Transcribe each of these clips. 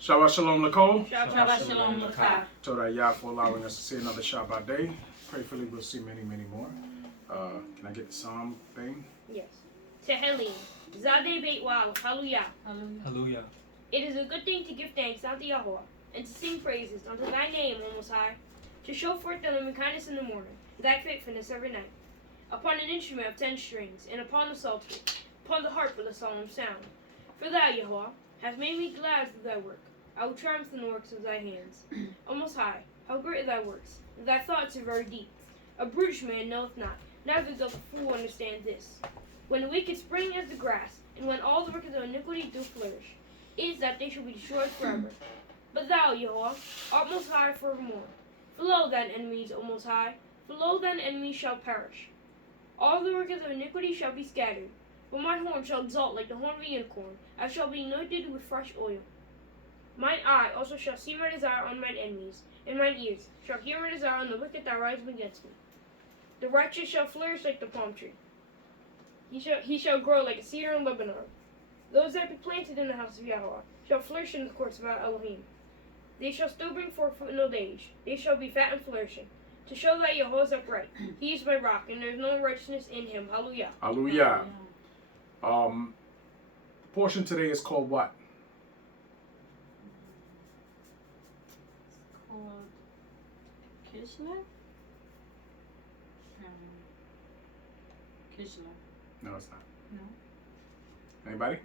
Shabbat Shalom Nicole. Shabbat Shalom Lakah. Toda Yah for allowing us to see another Shabbat day. Prayfully we'll see many, many more. Can I get the Psalm thing? Yes. Tehillim. Zadeh Beit Wow. Hallelujah. Hallelujah. It is a good thing to give thanks unto Yahweh, and to sing praises unto thy name, O Most High, to show forth thy loving kindness in the morning, and thy faithfulness every night. Upon an instrument of 10 strings, and upon the psaltery, upon the harp with a solemn sound. For thou, Yahweh, hast made me glad through thy work. I will triumph in the works of thy hands. O Most High, how great are thy works, and thy thoughts are very deep. A brutish man knoweth not, neither doth a fool understand this. When the wicked spring as the grass, and when all the workers of iniquity do flourish, it is that they shall be destroyed forever. But thou, Yahweh, art most high forevermore. For lo thine enemies, O Most High, for lo thine enemies shall perish. All the workers of iniquity shall be scattered. But mine horn shall exalt like the horn of a unicorn. I shall be anointed with fresh oil. Mine eye also shall see my desire on mine enemies, and mine ears shall hear my desire on the wicked that rise up against me. The righteous shall flourish like the palm tree. He shall grow like a cedar in Lebanon. Those that be planted in the house of Yahweh shall flourish in the courts of our Elohim. They shall still bring forth fruit in old age. They shall be fat and flourishing, to show that Yahweh is upright. He is my rock, and there is no righteousness in him. Hallelujah. Hallelujah. Portion today is called what? It's called Kislev? Kislev. No, it's not. No. Anybody?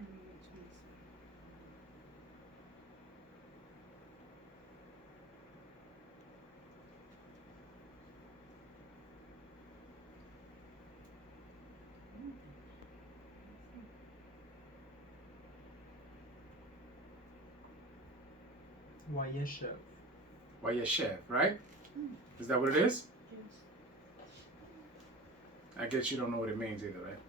Wayeishev. Wayeishev, right? Is that what it is? Yes. I guess you don't know what it means either, right?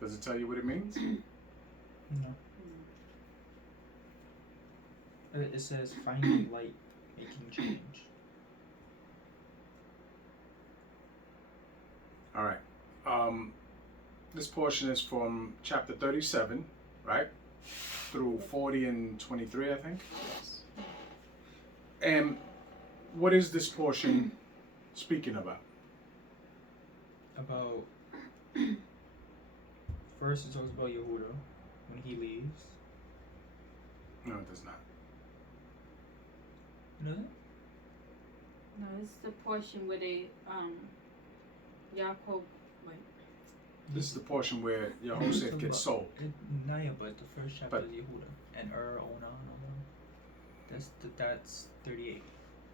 Does it tell you what it means? No. It says finding light, making change. All right. This portion is from chapter 37, right? Through 40 and 23, I think. Yes. And what is this portion speaking about? About first it talks about Yehuda when he leaves. No, it does not. No? No, it's the portion where they, Yaakov, wait. This is the portion where Yehoshaphat gets sold. Naya, but the first chapter But- is Yehuda. And Ona. That's 38.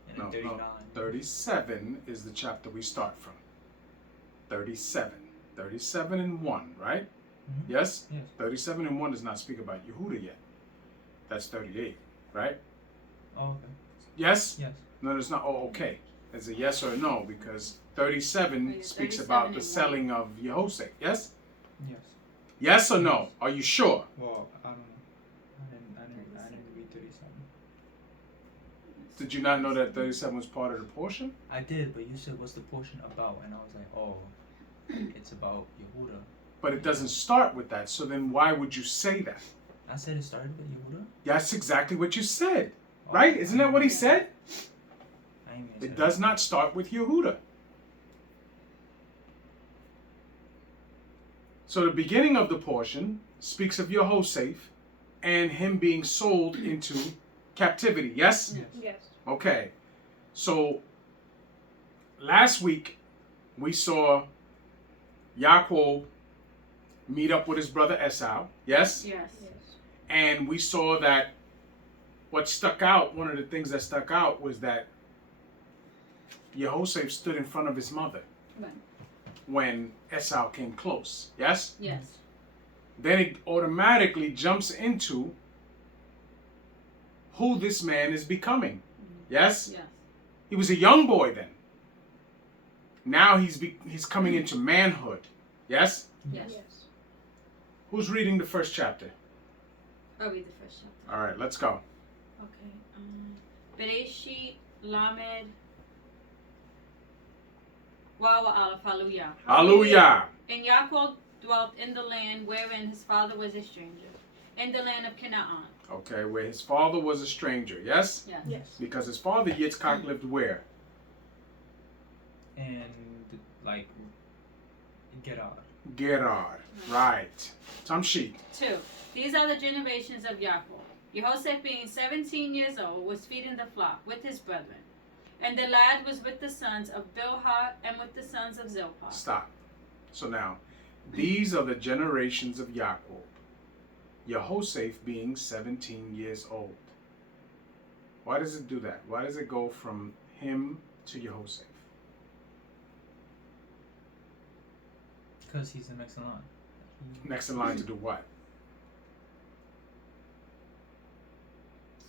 And then No, 39. 37 is the chapter we start from. 37. 37 and 1, right? Mhm. Yes? Yes. 37 and 1 does not speak about Yehuda yet. That's 38, right? Oh, okay. Yes? Yes. No, it's not. Oh, okay. It's a yes or a no because 37 Wait, speaks 37 about and the 1. selling of Yehoshaphat. Yes? Yes. Yes or no? Are you sure? Well, I don't know. I didn't read 37. Did you not know that 37 was part of the portion? I did, but you said what's the portion about? And I was like, oh, it's about Yehuda. But it doesn't start with that. So then why would you say that? I said it started with Yehuda? That's exactly what you said. Oh, Right? Isn't that what he said? I ain't even It said does not start with Yehuda. So the beginning of the portion speaks of Yehoshaphat and him being sold into captivity. Yes? Yes. Yes. Okay. So last week we saw Yaakov meet up with his brother Esau. Yes? Yes. Yes. And we saw that what stuck out, one of the things that stuck out was that Yehoshaphat stood in front of his mother Right. when Esau came close. Yes? Yes. Then it automatically jumps into who this man is becoming. Yes? Yes. He was a young boy then. Now he's coming into manhood. Yes? Yes. Yes. Who's reading the first chapter? I'll read the first chapter. All right, let's go. Okay. Bereshit Lamed Wawa Aleph Hallelujah. Hallelujah. And Yaakov dwelt in the land wherein his father was a stranger, in the land of Canaan. Okay, where his father was a stranger, yes? Yes. Yes. Because his father, Yitzchak, lived where? And like Gerar. Gerar. Right. Tamshi. 2. These are the generations of Yaakov. Yehoshaphat, being 17 years old, was feeding the flock with his brethren. And the lad was with the sons of Bilhah and with the sons of Zilpah. Stop. So now, these are the generations of Yaakov. Yehoshaphat being 17 years old. Why does it do that? Why does it go from him to Yehoshaphat? Because he's the next in line. Next in line to do what?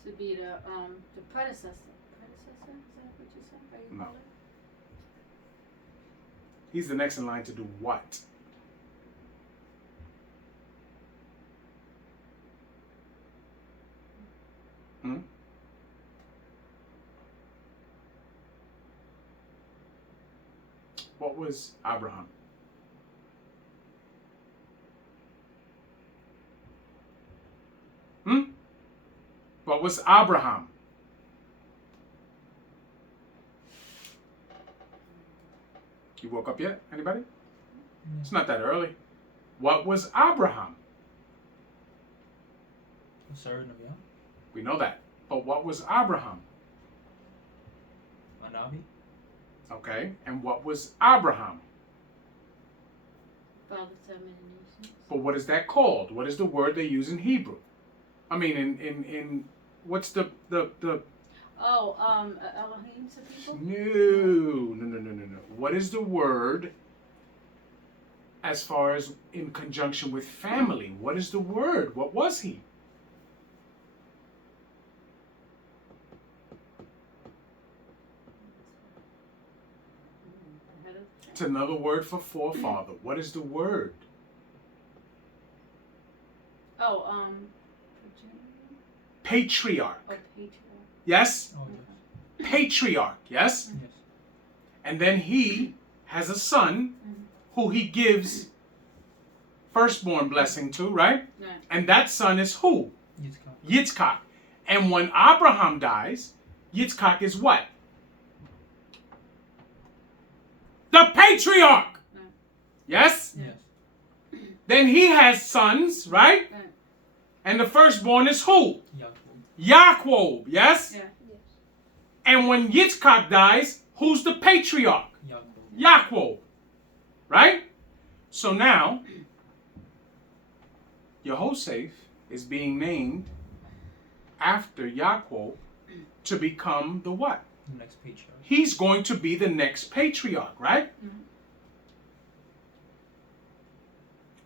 To be the predecessor. Predecessor? Is that what you said? How you No. call it? He's the next in line to do what? Hmm? What was Abraham? What was Abraham? You woke up yet? Anybody? It's not that early. What was Abraham? A servant of Yah. We know that. But what was Abraham? A Navi. Okay. And what was Abraham? Father of many nations. But what is that called? What is the word they use in Hebrew? I mean, in what's the Oh, Elohim to people? No. What is the word as far as in conjunction with family? What is the word? What was he? It's another word for forefather. What is the word? Oh, Patriarch. oh, patriarch. Yes? Oh, yes. Patriarch. Yes? Yes. And then he has a son who he gives firstborn blessing to, right? Right. And that son is who? Yitzchak. Yitzchak. And when Abraham dies, Yitzchak is what? The patriarch. Right. Yes? Yes. Then he has sons, right? Right. And the firstborn is who? Yaakov. Yaakov. Yes? Yeah. Yes. And when Yitzchak dies, who's the patriarch? Yaakov. Yaakov. Right? So now, Yehoshaphat is being named after Yaakov to become the what? The next patriarch. He's going to be the next patriarch, right? Mhm.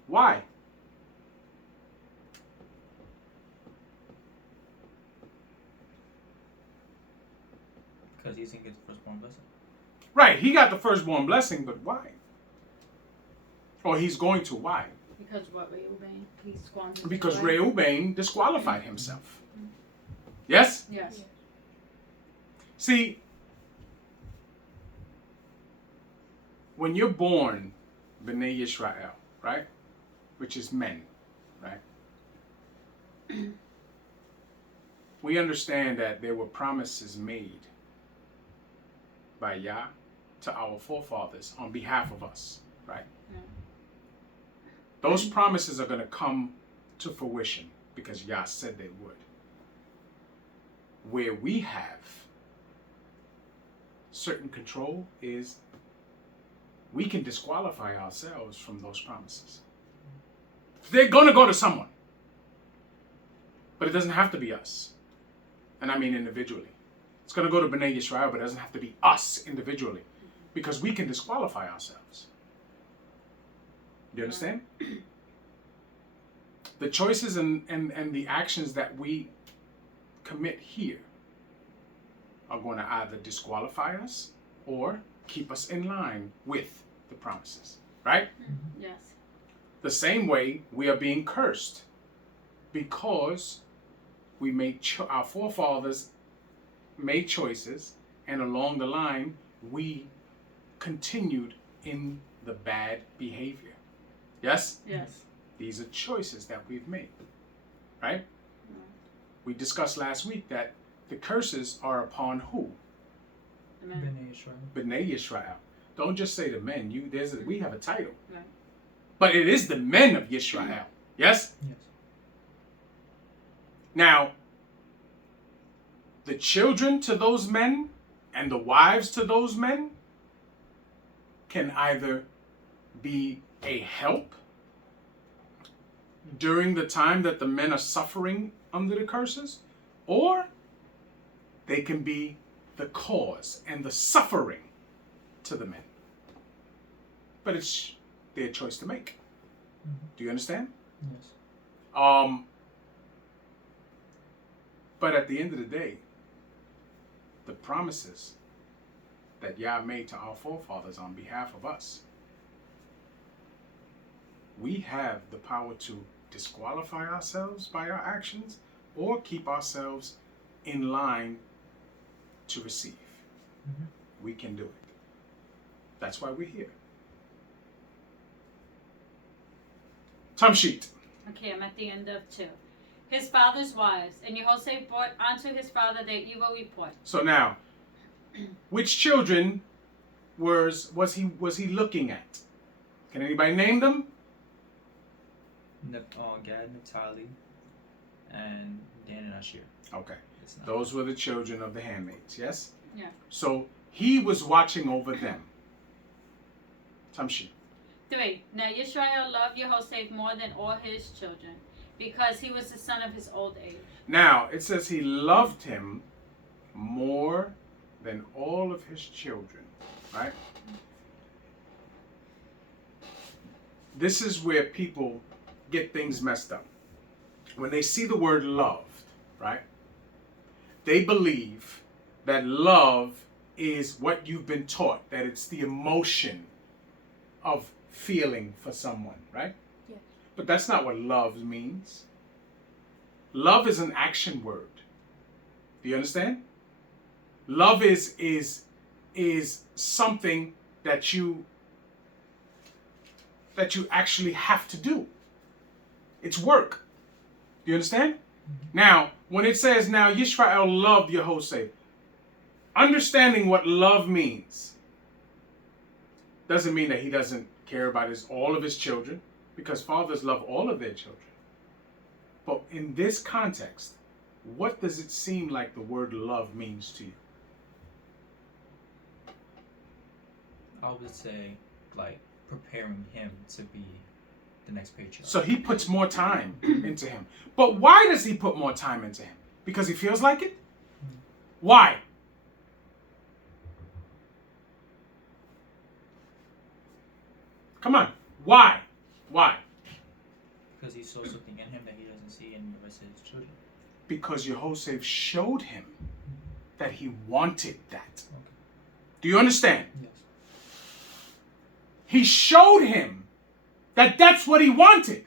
Why? Because he's going to get the firstborn blessing. Right, he got the firstborn blessing, but why? Or he's going to, why? Because what Reuben? He squandered. his Because life. Reuben disqualified himself. Yes? Yes. See, when you're born, B'nai Yisrael, right? Which is men, right? We understand that there were promises made by Yah to our forefathers on behalf of us, right? Yeah. Those promises are going to come to fruition because Yah said they would. Where we have certain control is we can disqualify ourselves from those promises. They're going to go to someone. But it doesn't have to be us. And I mean individually. It's going to go to B'nai Yisrael, but it doesn't have to be us individually. Because we can disqualify ourselves. Do you understand? The choices and the actions that we commit here are going to either disqualify us or keep us in line with the promises. Right? Yes. The same way we are being cursed because we made our forefathers made choices, and along the line we continued in the bad behavior. Yes? Yes. These are choices that we've made. Right? We discussed last week that the curses are upon who? Amen. B'nai Israel. B'nai Yisrael. Don't just say the men. We have a title. Right. But it is the men of Yisrael. Yes? Yes. Now, the children to those men and the wives to those men can either be a help during the time that the men are suffering under the curses, or they can be the cause and the suffering to the men. But it's their choice to make. Do you understand? Yes. But at the end of the day, the promises that Yah made to our forefathers on behalf of us, we have the power to disqualify ourselves by our actions or keep ourselves in line to receive. We can do it. That's why we're here. Time sheet. Okay, I'm at the end of 2. His father's wives, and Yehoshaphat brought unto his father their evil report. So now, which children was he looking at? Can anybody name them? Gad, Naphtali, and Dan and Asher. Okay. It's not. Those were the children of the handmaids, yes? Yeah. So he was watching over them. Tamshi. 3. Now Yisrael loved Yehoshaphat more than all his children, because he was the son of his old age. Now, it says he loved him more than all of his children, right? This is where people get things messed up. When they see the word loved, right? They believe that love is what you've been taught, that it's the emotion of feeling for someone, right? Yeah. But that's not what love means. Love is an action word. Do you understand? Love is something that you actually have to do. It's work. Do you understand? Now, when it says, now Yisrael loved Yehoshaphat, understanding what love means doesn't mean that he doesn't care about all of his children, because fathers love all of their children. But in this context, what does it seem like the word love means to you? I would say, like, preparing him to be the next patriarch. So he puts more time into him. But why does he put more time into him? Because he feels like it? Why? Come on. Why? Why? Because he saw something in him that he doesn't see in the rest of his children. Because Yehoshaphat showed him that he wanted that. Okay. Do you understand? Yes. He showed him that that's what he wanted.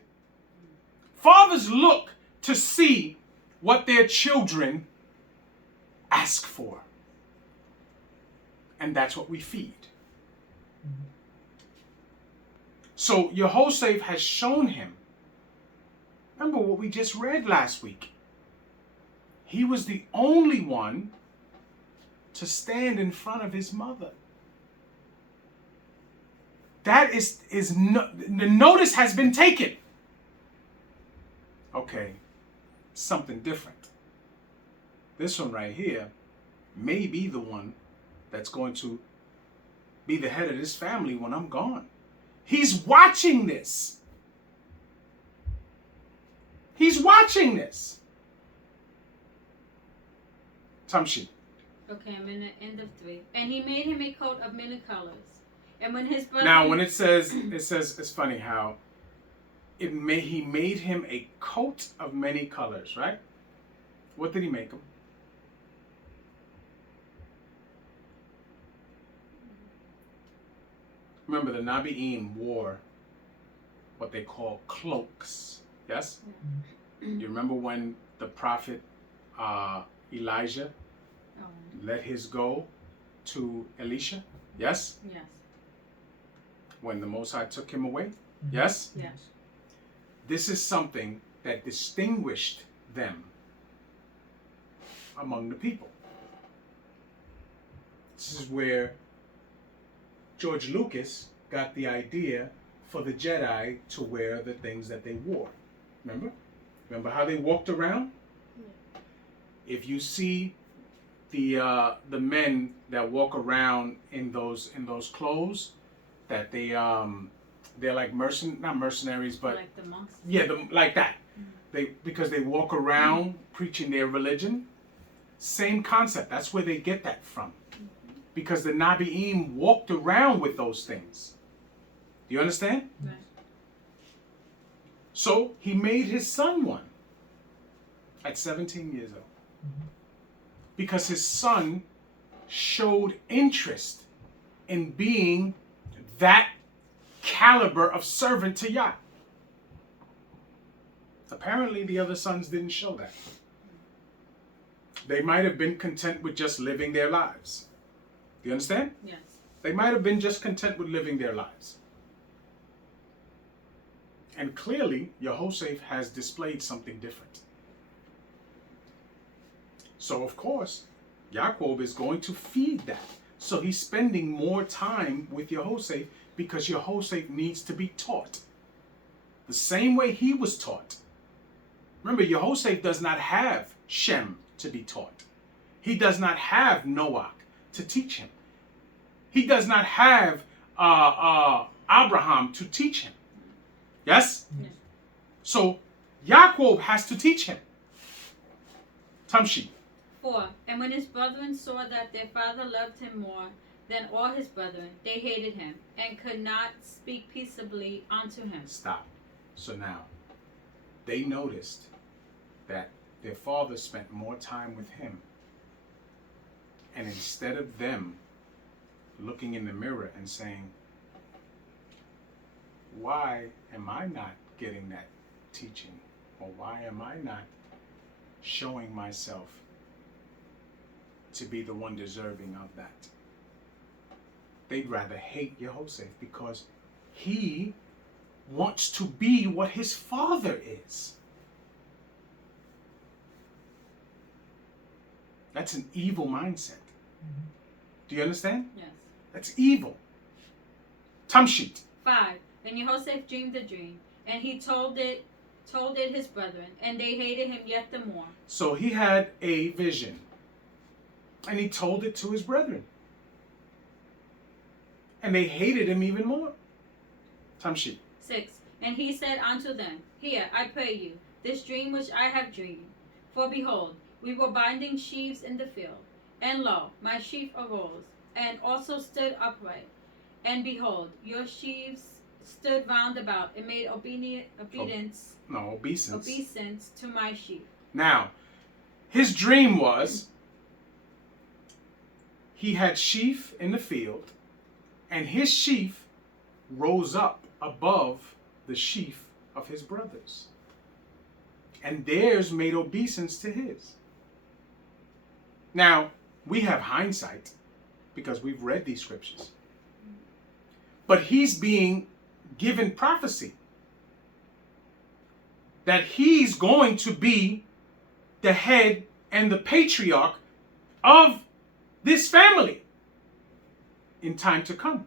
Fathers look to see what their children ask for. And that's what we feed. So Yehoshaphat has shown him. Remember what we just read last week. He was the only one to stand in front of his mother. That the notice has been taken. Okay, something different. This one right here may be the one that's going to be the head of this family when I'm gone. He's watching this. He's watching this. Tamshi. Okay, I'm in the end of 3. And he made him a coat of many colors. And when his brother... Now, when it says, it's funny how he made him a coat of many colors, right? What did he make him? Remember, the Nabi'im wore what they call cloaks, yes? You remember when the prophet Elijah let his go to Elisha, yes? Yes. When the Most High took him away, Yes? Yeah. This is something that distinguished them among the people. This is where George Lucas got the idea for the Jedi to wear the things that they wore. Remember? Remember how they walked around? If you see the men that walk around in those clothes, that they're like not mercenaries, but Like the monks. yeah, like that. Because they walk around preaching their religion. Same concept. That's where they get that from. Because the Nabi'im walked around with those things. Do you understand? Right. So he made his son one at 17 years old. Because his son showed interest in being that caliber of servant to Yah. Apparently the other sons didn't show that. They might have been content with just living their lives. Do you understand? Yes. They might have been just content with living their lives. And clearly, Yehoshaphat has displayed something different. So, of course, Yaakov is going to feed that. So he's spending more time with Yehoshaphat because Yehoshaphat needs to be taught. The same way he was taught. Remember, Yehoshaphat does not have Shem to be taught. He does not have Noach to teach him. He does not have Abraham to teach him. Yes? Yes. So Yaakov has to teach him. Tamshi. 4. And when his brethren saw that their father loved him more than all his brethren, they hated him, and could not speak peaceably unto him. Stop. So now, they noticed that their father spent more time with him. And instead of them looking in the mirror and saying, why am I not getting that teaching? Or why am I not showing myself to be the one deserving of that? They'd rather hate Yehoshaphat because he wants to be what his father is. That's an evil mindset. Do you understand? Yes. That's evil. Tamshit. 5. And Yehoshaphat dreamed the dream, and he told it his brethren, and they hated him yet the more. So he had a vision, and he told it to his brethren. And they hated him even more. Tamshit. 6. And he said unto them, Hear, I pray you, this dream which I have dreamed. For behold, we were binding sheaves in the field, and lo, my sheaf arose, and also stood upright. And behold, your sheaves stood round about, and made obeisance to my sheaf. Now, his dream was he had sheaf in the field, and his sheaf rose up above the sheaf of his brothers. And theirs made obeisance to his. Now, we have hindsight because we've read these scriptures. But he's being given prophecy that he's going to be the head and the patriarch of this family in time to come.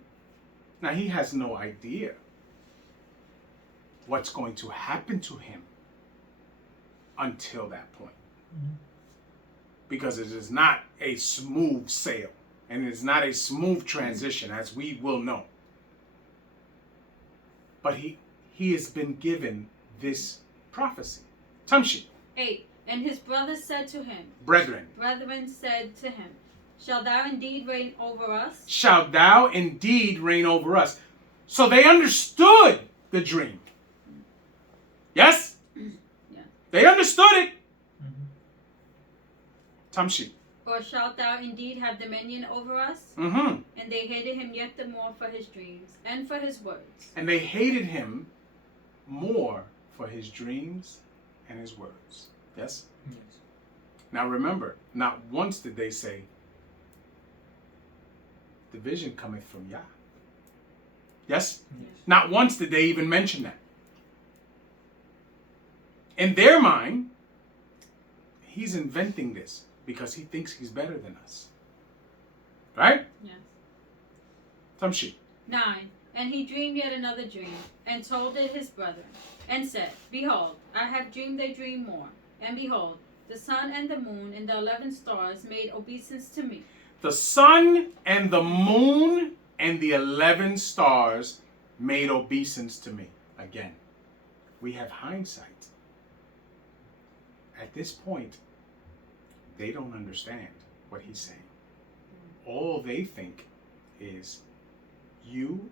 Now, he has no idea what's going to happen to him until that point. Because it is not a smooth sail, and it is not a smooth transition, as we will know. But he has been given this prophecy. Tamshi. 8. And his brothers said to him, Brethren said to him, Shalt thou indeed reign over us? Shalt thou indeed reign over us? So they understood the dream. Yes? Yeah. They understood it. Tamshi. Or shalt thou indeed have dominion over us? Mm-hmm. And they hated him yet the more for his dreams and for his words. And they hated him more for his dreams and his words. Yes? Yes. Now remember, not once did they say, the vision cometh from Yah. Yes? Yes. Not once did they even mention that. In their mind, he's inventing this because he thinks he's better than us. Right? Yes. Tamshi. 9. And he dreamed yet another dream, and told it his brethren, and said, Behold, I have dreamed a dream more. And behold, the sun and the moon and the 11 stars made obeisance to me. The sun and the moon and the 11 stars made obeisance to me. Again, we have hindsight. At this point, they don't understand what he's saying. All they think is, you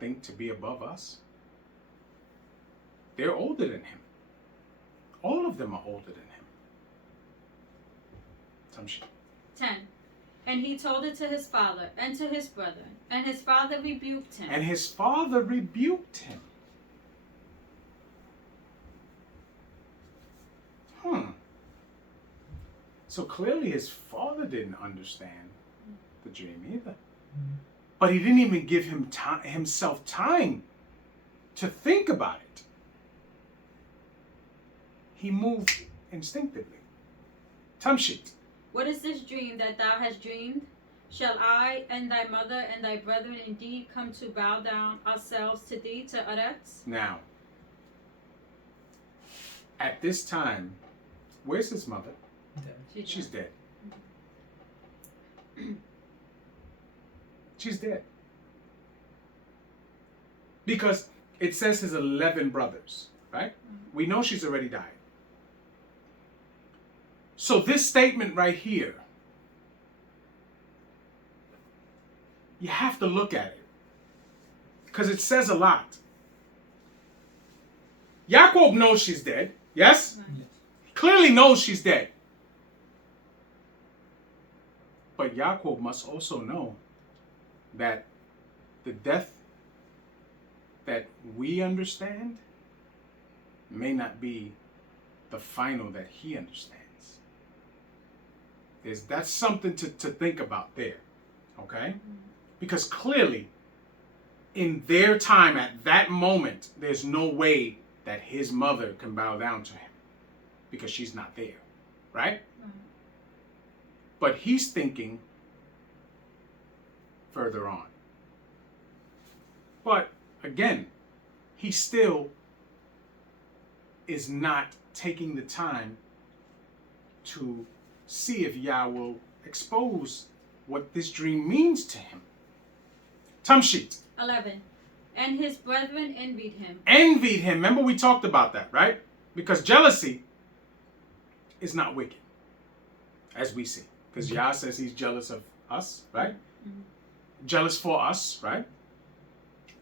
think to be above us? They're older than him. All of them are older than him. Tamshi. 10. And he told it to his father and to his brethren, and his father rebuked him. And his father rebuked him. So clearly his father didn't understand the dream either. But he didn't even give himself time to think about it. He moved instinctively. Tamshit. What is this dream that thou hast dreamed? Shall I and thy mother and thy brethren indeed come to bow down ourselves to thee to Eretz? Now, at this time, where's his mother? She's dead. She's dead. Because it says his 11 brothers, right? We know she's already died. So this statement right here, you have to look at it. Because it says a lot. Yaakov knows she's dead. Yes? Yes. Clearly knows she's dead. But Yaakov must also know that the death that we understand may not be the final that he understands. That's something to think about there. Okay? Because clearly, in their time, at that moment, there's no way that his mother can bow down to him. Because she's not there. Right? But he's thinking further on. But again, he still is not taking the time to see if Yah will expose what this dream means to him. Tamshit. 11. And his brethren envied him. Envied him. Remember we talked about that, right? Because jealousy is not wicked, as we see. Because Yah says he's jealous of us, right? Jealous for us, right?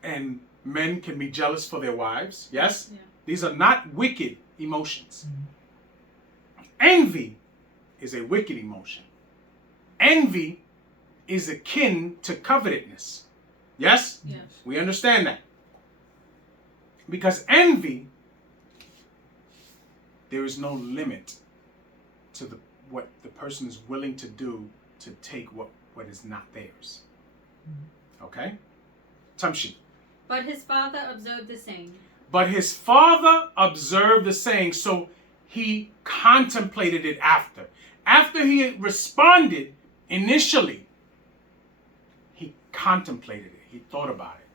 And men can be jealous for their wives, yes? Yeah. These are not wicked emotions. Envy is a wicked emotion. Envy is akin to covetousness. Yes? Yes. We understand that. Because envy, there is no limit to what the person is willing to do to take what is not theirs. Okay? Tamshi. But his father observed the same. But his father observed the saying, so he contemplated it after. After he had responded initially, he contemplated it. He thought about it.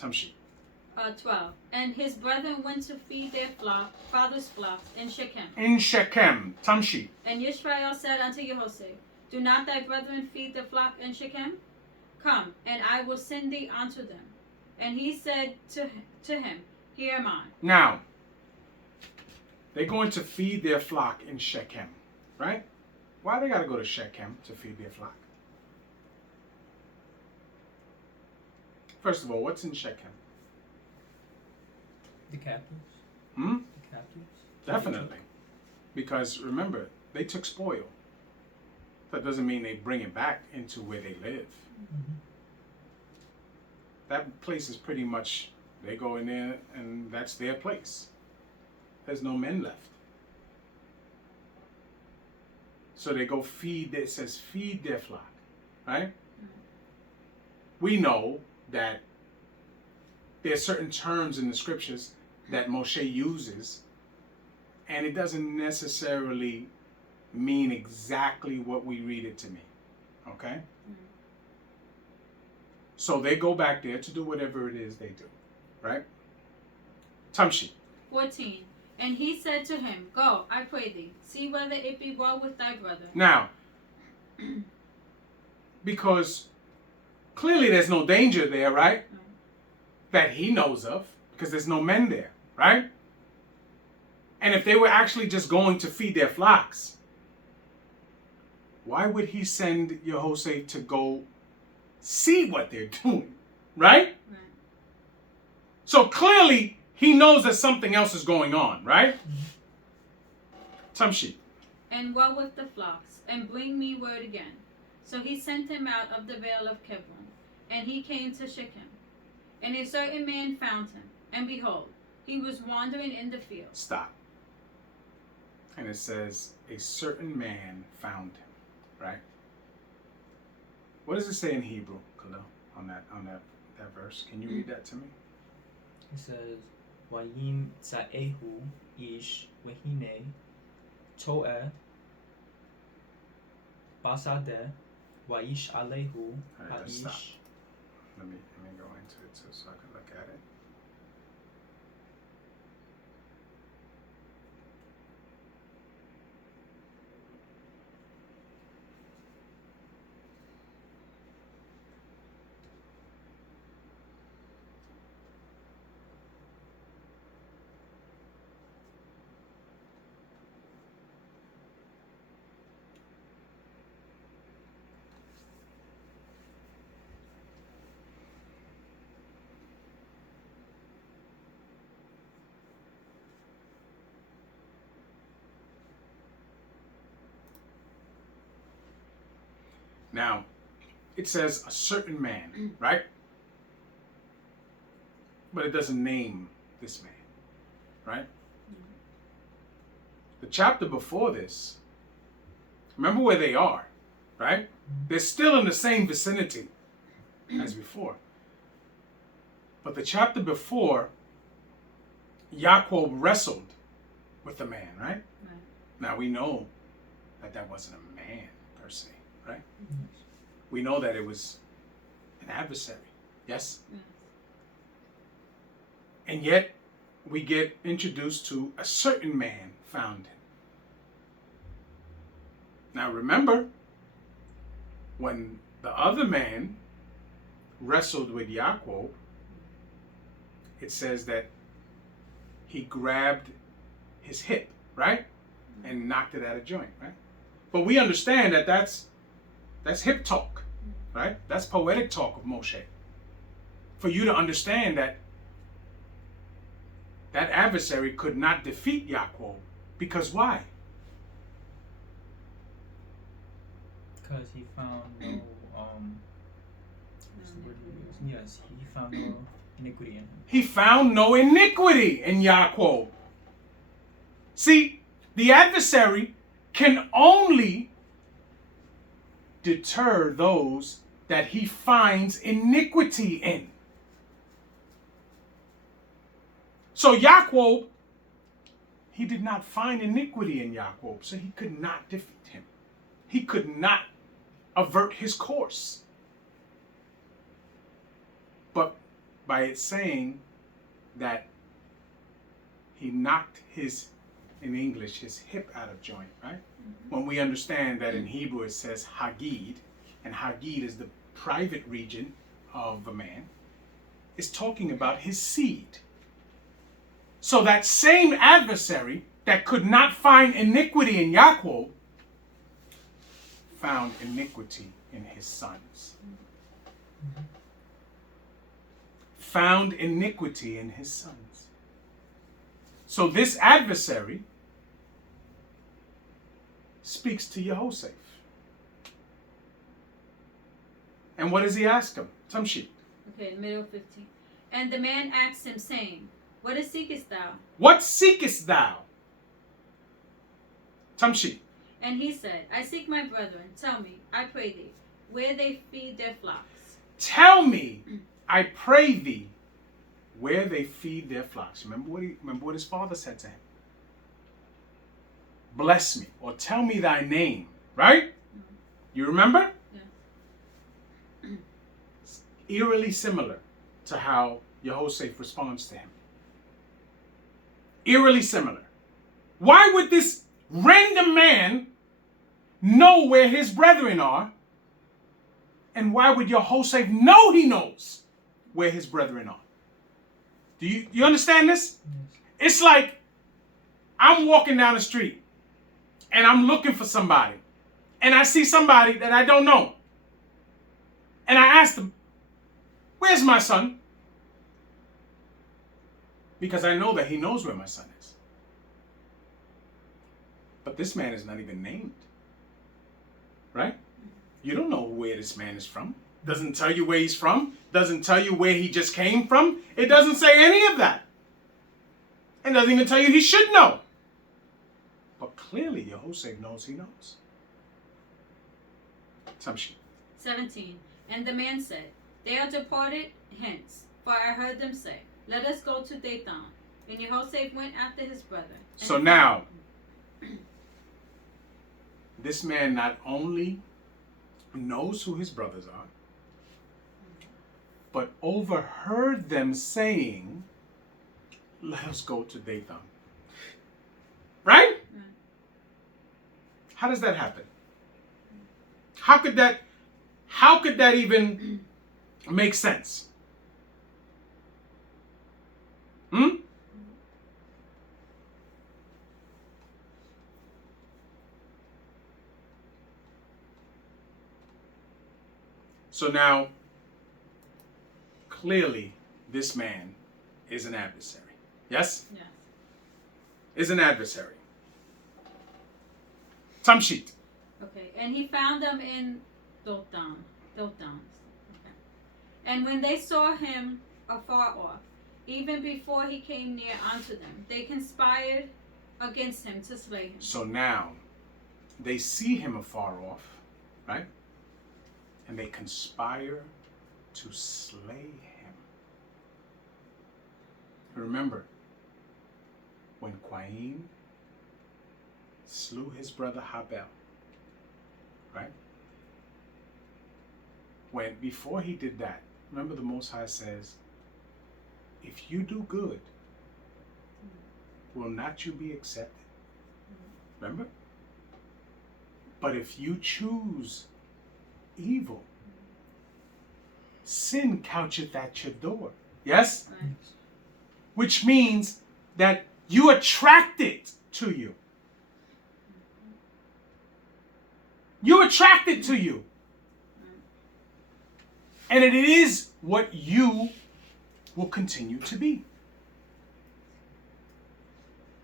Tamshi. 12. And his brethren went to feed their father's flocks in Shechem. In Shechem. Tamshi. And Yishmael said unto Yehoshaphat, Do not thy brethren feed the flock in Shechem? Come, and I will send thee unto them. And he said to him, Here am I. Now, they're going to feed their flock in Shechem, right? Why they got to go to Shechem to feed their flock? First of all, what's in Shechem? The captives. Hmm? The captives. Definitely. Because remember, they took spoil. That doesn't mean they bring it back into where they live. That place is pretty much, they go in there and that's their place. There's no men left. So they go feed, it says feed their flock. right? We know that there are certain terms in the scriptures that Moshe uses, and it doesn't necessarily mean exactly what we read it to mean. Okay? So they go back there to do whatever it is they do. Right? Tamshi. 14. And he said to him, Go, I pray thee, see whether it be well with thy brother. Now, because clearly there's no danger there, right? That he knows of, because there's no men there, right? And if they were actually just going to feed their flocks, why would he send Yehoshaphat to go see what they're doing, right? So clearly he knows that something else is going on, right? Tamshi. And well with the flocks, and bring me word again. So he sent him out of the vale of Kebron, and he came to Shechem. And a certain man found him, and behold, he was wandering in the field. Stop. And it says, a certain man found him, right? What does it say in Hebrew, Khalil, on that verse? Can you read that to me? It says, Wayimtzaehu ish wehine to'eh basadeh wayish alehu All right, let's stop. ha'ish. Let me go into it so I can look at it. Now, it says a certain man, right? But it doesn't name this man, right? The chapter before this, remember where they are, right? They're still in the same vicinity as before. But the chapter before, Yaakov wrestled with the man, right? Now we know that that wasn't a man per se, right? We know that it was an adversary, yes? And yet we get introduced to a certain man found him. Now remember, when the other man wrestled with Yaakov, it says that he grabbed his hip, right? And knocked it at a joint, right? But we understand that that's hip talk, right? That's poetic talk of Moshe. For you to understand that that adversary could not defeat Yaakov, because why? Because he found no what's the word he used? Yes, he found no iniquity in him. He found no iniquity in Yaakov. See, the adversary can only deter those that he finds iniquity in. So Yaakov, he did not find iniquity in Yaakov, so he could not defeat him. He could not avert his course. But by it saying that he knocked his, in English, his hip out of joint, right? When we understand that in Hebrew it says Hagid, and Hagid is the private region of a man, it's talking about his seed. So that same adversary that could not find iniquity in Yaakov found iniquity in his sons. Found iniquity in his sons. So this adversary speaks to Yehoshaphat. And what does he ask him? Tamshi. Okay, middle 15. And the man asked him, saying, What seekest thou? What seekest thou? Tamshi. And he said, I seek my brethren. Tell me, I pray thee, where they feed their flocks. Tell me, I pray thee, where they feed their flocks. Remember what his father said to him. Bless me, or tell me thy name, right? You remember? Yeah. It's eerily similar to how Yehoshaphat responds to him. Eerily similar. Why would this random man know where his brethren are? And why would Yehoshaphat know he knows where his brethren are? Do you understand this? It's like I'm walking down the street and I'm looking for somebody. And I see somebody that I don't know. And I ask them, where's my son? Because I know that he knows where my son is. But this man is not even named. Right? You don't know where this man is from. Doesn't tell you where he's from. Doesn't tell you where he just came from. It doesn't say any of that. And doesn't even tell you he should know. But clearly, Yehoshaphat knows he knows. 17. And the man said, they are departed hence, for I heard them say, let us go to Dathan. And Yehoshaphat went after his brother. So now, this man not only knows who his brothers are, but overheard them saying, let us go to Dathan. Right? How does that happen? How could that even make sense? So now, clearly, this man is an adversary. Yes? Yeah. Is an adversary. Tamshit. Okay. And he found them in Dothan. Okay. And when they saw him afar off, even before he came near unto them, they conspired against him to slay him. So now, they see him afar off, right? And they conspire to slay him. Remember, when Cain slew his brother Habel, right? Before he did that, remember the Most High says, if you do good, will not you be accepted? Remember? But if you choose evil, sin coucheth at your door. Yes? Right. Which means that you attract it to you. You attract it to you. And it is what you will continue to be.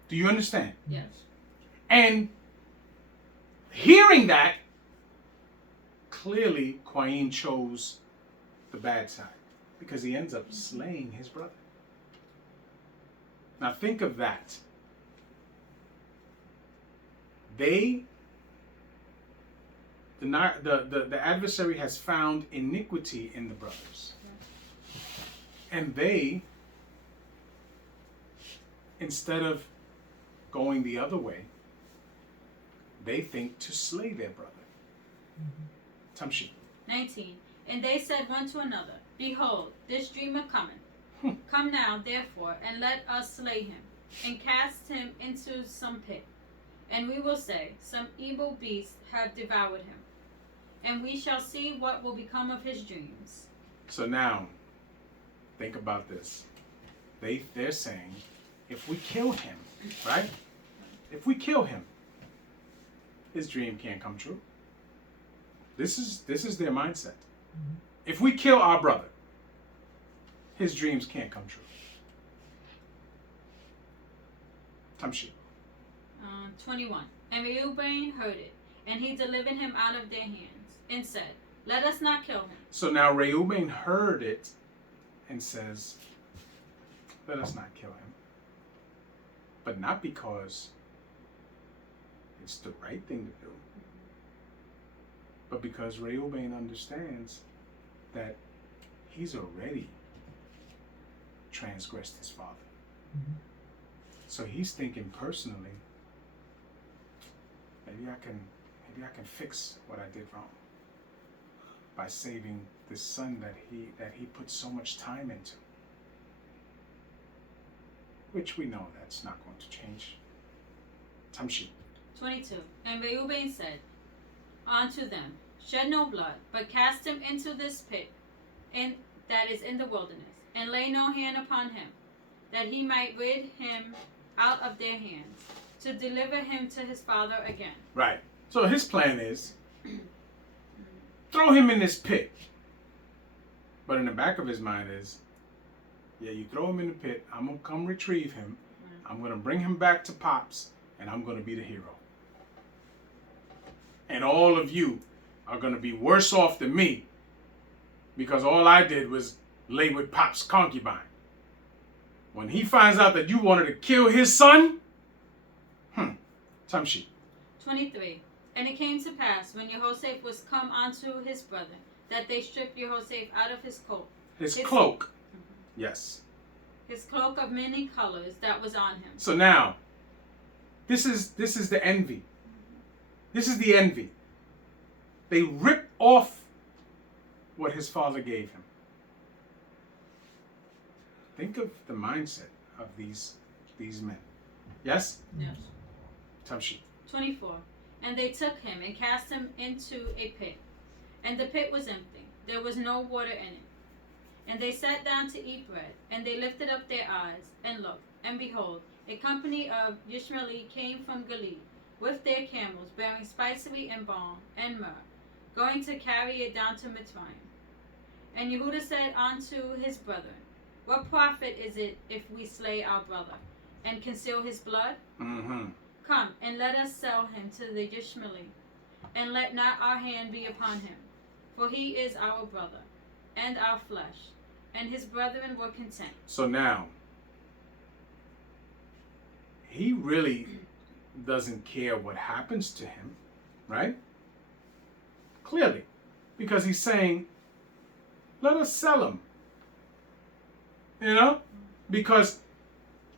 Do you understand? Yes. And hearing that, clearly Cain chose the bad side because he ends up slaying his brother. Now think of that. The adversary has found iniquity in the brothers. And they, instead of going the other way, they think to slay their brother. Tamshi. 19. And they said one to another, behold, this dreamer cometh. Come now, therefore, and let us slay him, and cast him into some pit. And we will say, some evil beast have devoured him. And we shall see what will become of his dreams. So now, think about this. They're saying, if we kill him, right? If we kill him, his dream can't come true. This is their mindset. If we kill our brother, his dreams can't come true. Tamshi. 21. And Reuben heard it, and he delivered him out of their hands, and said, let us not kill him. So now Reuben heard it and says, let us not kill him. But not because it's the right thing to do, But because Reuben understands that he's already transgressed his father. So he's thinking personally, maybe I can fix what I did wrong by saving this son that he put so much time into. Which we know that's not going to change. Tamshi. 22. And Reuben said unto them, Shed no blood, but cast him into this pit that is in the wilderness, and lay no hand upon him, that he might rid him out of their hands, to deliver him to his father again. Right. So his plan is, throw him in this pit. But in the back of his mind is, yeah, you throw him in the pit, I'm going to come retrieve him, I'm going to bring him back to Pops, and I'm going to be the hero. And all of you are going to be worse off than me, because all I did was lay with Pop's concubine. When he finds out that you wanted to kill his son, Tamshi. 23. And it came to pass, when Jehoshaphat was come unto his brethren, that they stripped Jehoshaphat out of his coat. His cloak. Yes. His cloak of many colors that was on him. So now, this is the envy. This is the envy. They rip off what his father gave him. Think of the mindset of these men. Yes? Yes. Tamshi. 24. And they took him and cast him into a pit. And the pit was empty. There was no water in it. And they sat down to eat bread. And they lifted up their eyes and looked. And behold, a company of Ishmaeli came from Gilead with their camels, bearing spicery and balm and myrrh, going to carry it down to Mitzrayim. And Yehudah said unto his brethren, What profit is it if we slay our brother, and conceal his blood? Come, and let us sell him to the Ishmaeli, and let not our hand be upon him. For he is our brother, and our flesh. And his brethren were content. So now, he really doesn't care what happens to him, right? Clearly. Because he's saying, let us sell him. You know? Because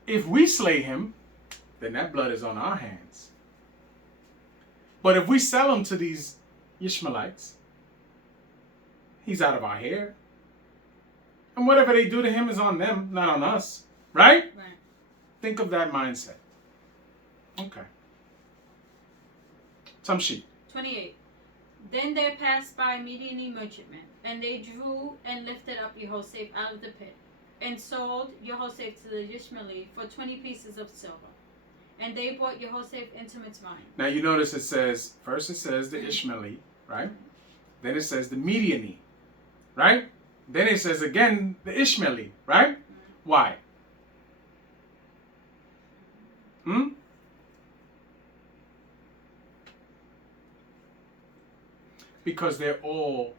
if we slay him, then that blood is on our hands. But if we sell him to these Ishmaelites, he's out of our hair. And whatever they do to him is on them, not on us. Right? Right. Think of that mindset. Okay. Tamshi. 28. Then there passed by Midianite merchantmen, and they drew and lifted up Jehoshaphat out of the pit, and sold Jehoshaphat to the Ishmaeli for 20 pieces of silver. And they brought Jehoshaphat into Mitzrayim. Now you notice first it says the Ishmaeli, right? Then it says the Midianite, right? Then it says again the Ishmaeli, right? Why? Because they're all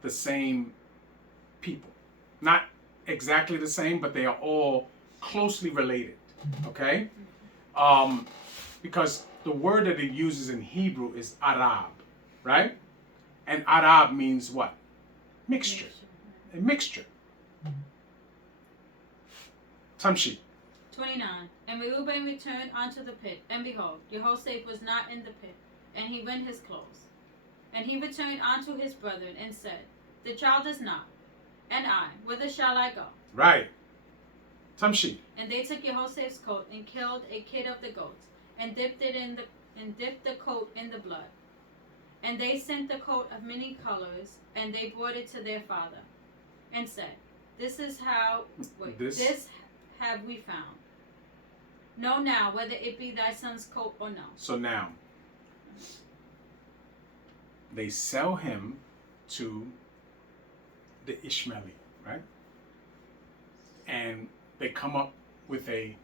the same people. Not exactly the same, but they are all closely related. Okay? Because the word that it uses in Hebrew is Arab, right? And Arab means what? Mixture. A mixture. Tamshi. 29. And Reuben returned unto the pit, and behold, Jehoshaphat was not in the pit, and he rent his clothes. And he returned unto his brethren, and said, The child is not, and I, whither shall I go? Right. Tamshi. And they took Jehoshaphat's coat, and killed a kid of the goats, and dipped the coat in the blood. And they sent the coat of many colors, and they brought it to their father, and said, This have we found. Know now whether it be thy son's coat or no. So now, they sell him to the Ishmaeli, right? And they come up with a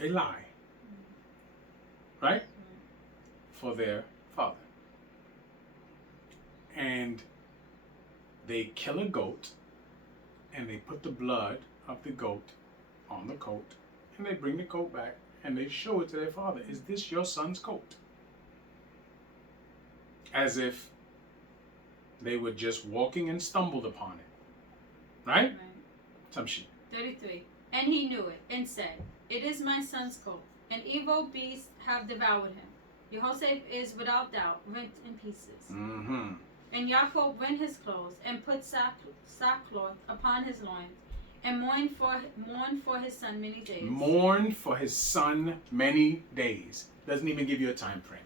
lie, right? For their father. And they kill a goat, and they put the blood of the goat on the coat, and they bring the coat back, and they show it to their father. Is this your son's coat? as if they were just walking and stumbled upon it. Right? Tamshi. 33. And he knew it, and said, It is my son's coat. An evil beast have devoured him. Yehoshaphat is without doubt rent in pieces. Mm-hmm. And Yaakov rent his clothes, and put sackcloth upon his loins, and mourned for his son many days. Mourned for his son many days. Doesn't even give you a time frame.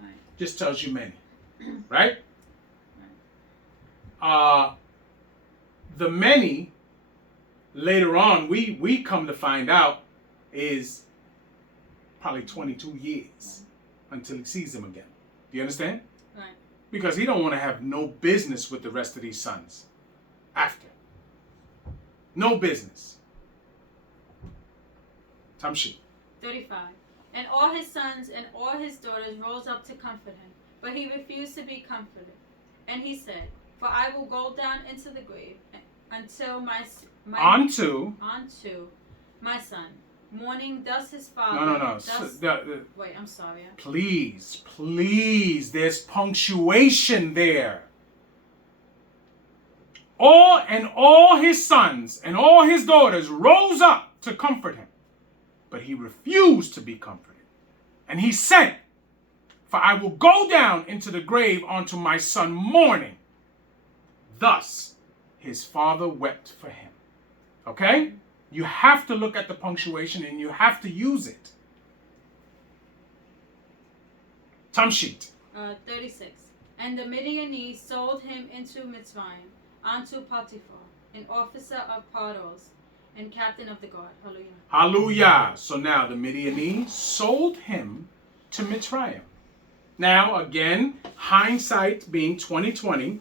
Right. Just tells you many. Right? The many, later on, we come to find out, is probably 22 years until he sees him again. Do you understand? Right. Because he don't want to have no business with the rest of these sons after. No business. Tamshi. 35. And all his sons and all his daughters rose up to comfort him, but he refused to be comforted. And he said, For I will go down into the grave until onto my son, mourning thus his father. No. Wait, I'm sorry. Please, there's punctuation there. All his sons and all his daughters rose up to comfort him, but he refused to be comforted. And he said, For I will go down into the grave unto my son mourning. Thus his father wept for him. Okay? You have to look at the punctuation and you have to use it. Tamshit. 36. And the Midianese sold him into Mitzrayim, unto Potiphar, an officer of Pardos, and captain of the guard. Hallelujah. Hallelujah. So now the Midianese sold him to Mitzrayim. Now, again, hindsight being 2020,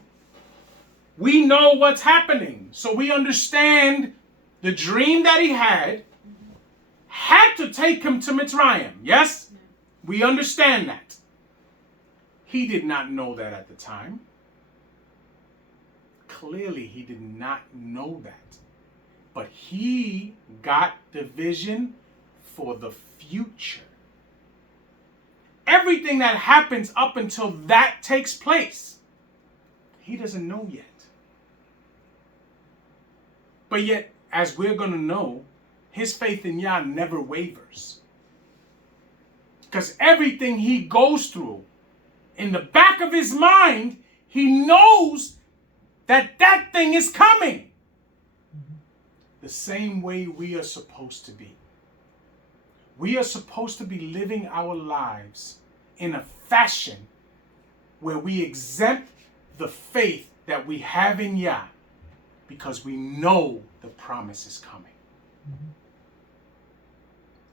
we know what's happening. So we understand the dream that he had to take him to Mitzrayim. Yes? We understand that. He did not know that at the time. Clearly, he did not know that. But he got the vision for the future. Everything that happens up until that takes place, he doesn't know yet. But yet, as we're going to know, his faith in Yah never wavers. Because everything he goes through, in the back of his mind, he knows that thing is coming. The same way we are supposed to be. We are supposed to be living our lives in a fashion where we exempt the faith that we have in Yah because we know the promise is coming.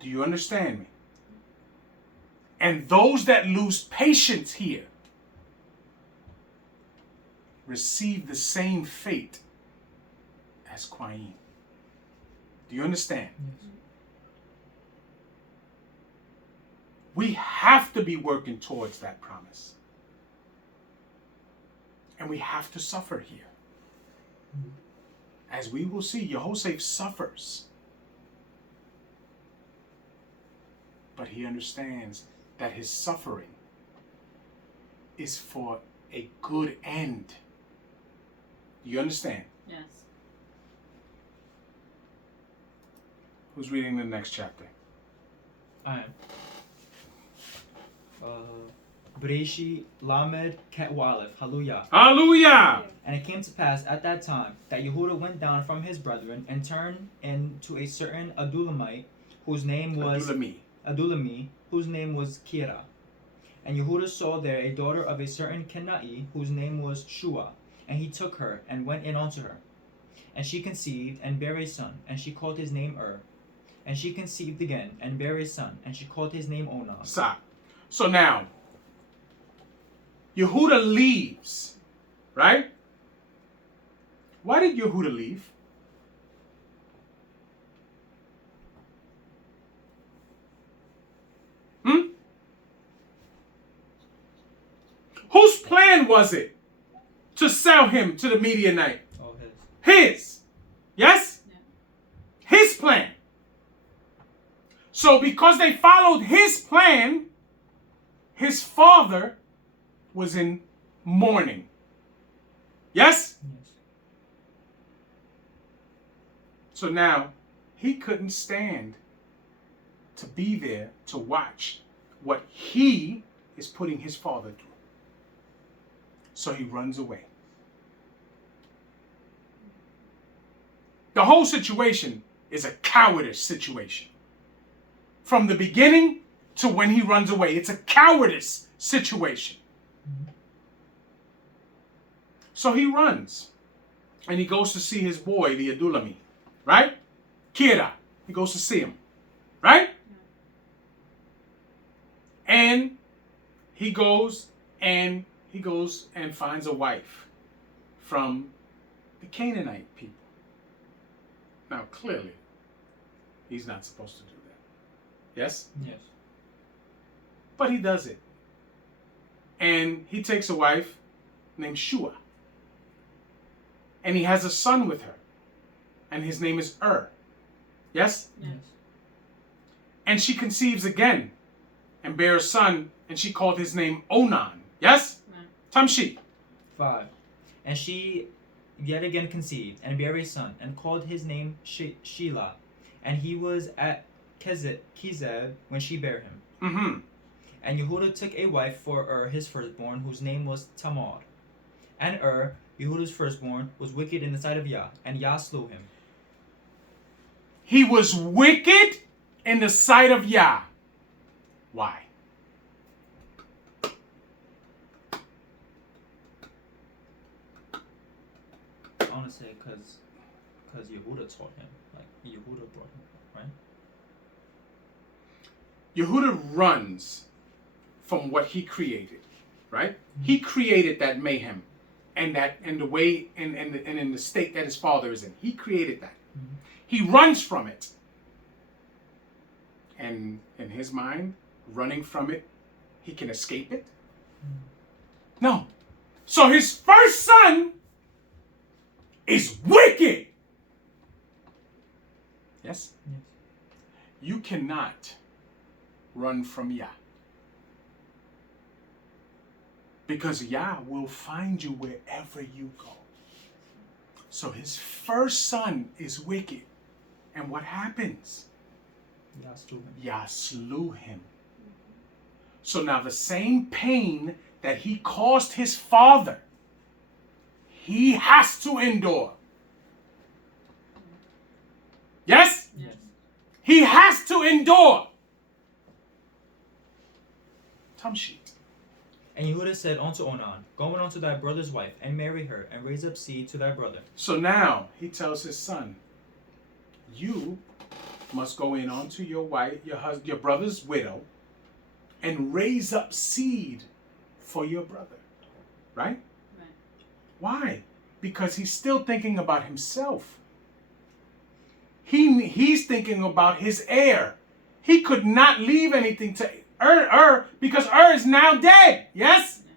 Do you understand me? And those that lose patience here receive the same fate as Qaim. Do you understand? Yes. We have to be working towards that promise. And we have to suffer here. As we will see, Yehoshaphat suffers. But he understands that his suffering is for a good end. You understand? Yes. Who's reading the next chapter? I am. Bereshi Lamed Ketwalef. Hallelujah. Hallelujah! And it came to pass at that time that Yehuda went down from his brethren and turned into a certain Adulamite, whose name was Adulami, whose name was Kira. And Yehuda saw there a daughter of a certain Kenai, whose name was Shua. And he took her and went in unto her. And she conceived and bare a son, and she called his name And she conceived again and bare a son, and she called his name Onam. Stop. So now, Yehuda leaves, right? Why did Yehuda leave? Whose plan was it to sell him to the Midianite? Oh, His. Yes? Yeah. His plan. So because they followed his plan, his father was in mourning. Yes? Yes. So now, he couldn't stand to be there to watch what he is putting his father through. So he runs away. The whole situation is a cowardice situation. From the beginning to when he runs away, it's a cowardice situation. So he runs and he goes to see his boy, the Adulami, right? Kira. He goes to see him, right? And he goes and finds a wife from the Canaanite people. Now, clearly, he's not supposed to do that. Yes? Yes. But he does it. And he takes a wife named Shua. And he has a son with her. And his name is Yes? Yes. And she conceives again and bears a son, and she called his name Onan. Yes? Tamshi. 5. And she yet again conceived and bare a son, and called his name Shelah. And he was at Kezeb when she bare him. Mm-hmm. And Yehuda took a wife for his firstborn, whose name was Tamar. And Yehuda's firstborn, was wicked in the sight of Yah, and Yah slew him. He was wicked in the sight of Yah. Why? I want to say because Yehuda taught him. Like, Yehuda brought him up, right? Yehuda runs from what he created, right? Mm-hmm. He created that mayhem and the way and in the state that his father is in. He created that. Mm-hmm. He runs from it. And in his mind, running from it, he can escape it? No. So his first son is wicked. Yes? Yes. You cannot run from Yah. Because Yah will find you wherever you go. So his first son is wicked. And what happens? Yah slew him. So now the same pain that he caused his father, he has to endure. Yes? Yes. He has to endure. Tamshi. And Yehuda said unto Onan, Go in unto thy brother's wife, and marry her, and raise up seed to thy brother. So now he tells his son, you must go in unto your wife, your brother's widow, and raise up seed for your brother. Right? Right. Why? Because he's still thinking about himself. He's thinking about his heir. He could not leave anything to because is now dead. Yes? Yeah.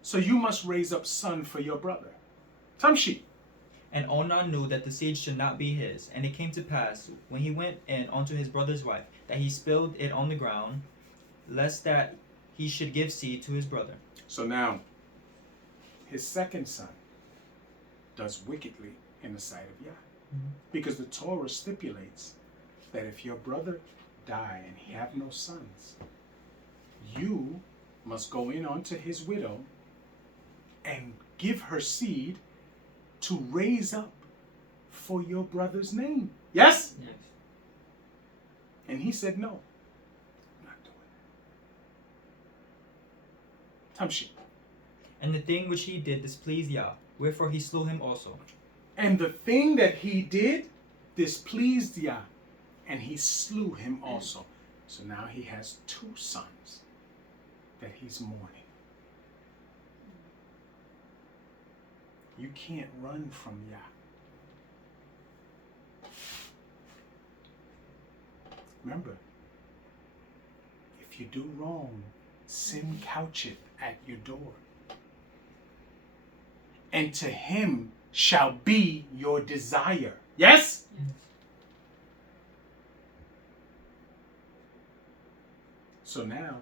So you must raise up son for your brother. Tamshi. And Onan knew that the seed should not be his. And it came to pass, when he went in unto his brother's wife, that he spilled it on the ground, lest that he should give seed to his brother. So now, his second son does wickedly in the sight of Yah. Mm-hmm. Because the Torah stipulates that if your brother die and he have no sons, you must go in unto his widow and give her seed to raise up for your brother's name. Yes? Yes. And he said, no, I'm not doing that. Tamshi. And the thing which he did displeased Yah, wherefore he slew him also. And the thing that he did displeased Yah, and he slew him also. So now he has two sons that he's mourning. You can't run from Yah. Remember, if you do wrong, sin coucheth at your door. And to him shall be your desire. Yes? Yes. So now,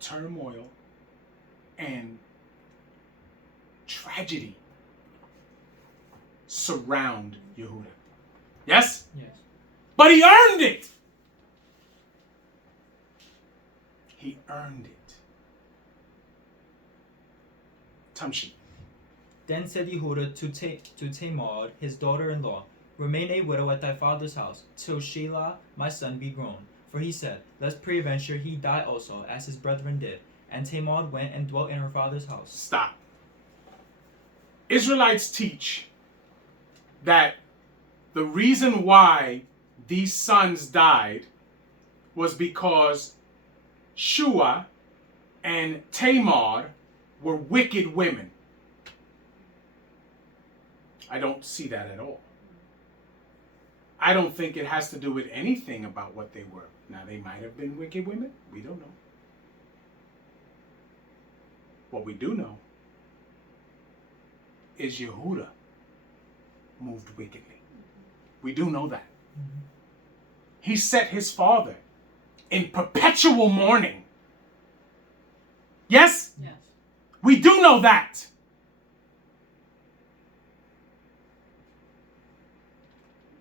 turmoil and tragedy surround Yehuda. Yes? Yes. But he earned it. He earned it. Tamshi. Then said Yehuda to Tamar, his daughter-in-law, remain a widow at thy father's house, till Shelah my son be grown. For he said, lest peradventure he die also, as his brethren did. And Tamar went and dwelt in her father's house. Stop. Israelites teach that the reason why these sons died was because Shua and Tamar were wicked women. I don't see that at all. I don't think it has to do with anything about what they were. Now, they might have been wicked women. We don't know. What we do know is Yehuda moved wickedly. We do know that. He set his father in perpetual mourning. Yes? Yes. We do know that.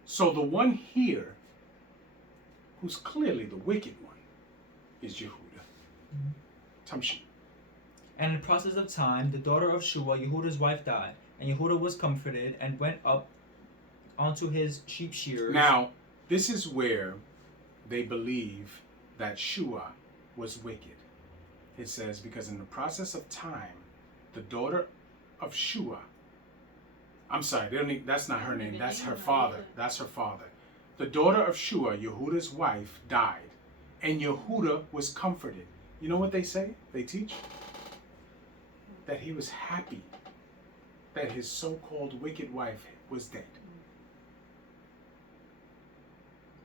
So the one here who's clearly the wicked one is Yehuda. Tamshi. And in process of time, the daughter of Shua, Yehuda's wife, died. And Yehuda was comforted and went up onto his sheep shearers. Now, this is where they believe that Shua was wicked. It says, because in the process of time, the daughter of Shua, I'm sorry, that's not her name, that's her father. That's her father. The daughter of Shua, Yehuda's wife, died. And Yehuda was comforted. You know what they say? They teach that he was happy that his so-called wicked wife was dead.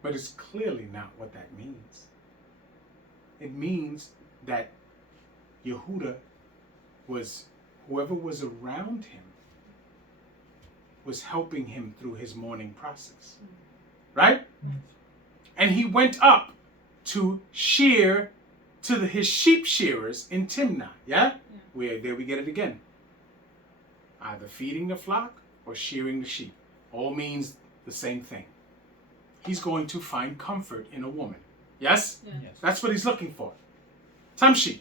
But it's clearly not what that means. It means that Yehuda was, whoever was around him, was helping him through his mourning process. Right? And he went up to shear to his sheep shearers in Timnah. Yeah? There we get it again. Either feeding the flock or shearing the sheep. All means the same thing. He's going to find comfort in a woman. Yes? Yes. That's what he's looking for. Tamshi.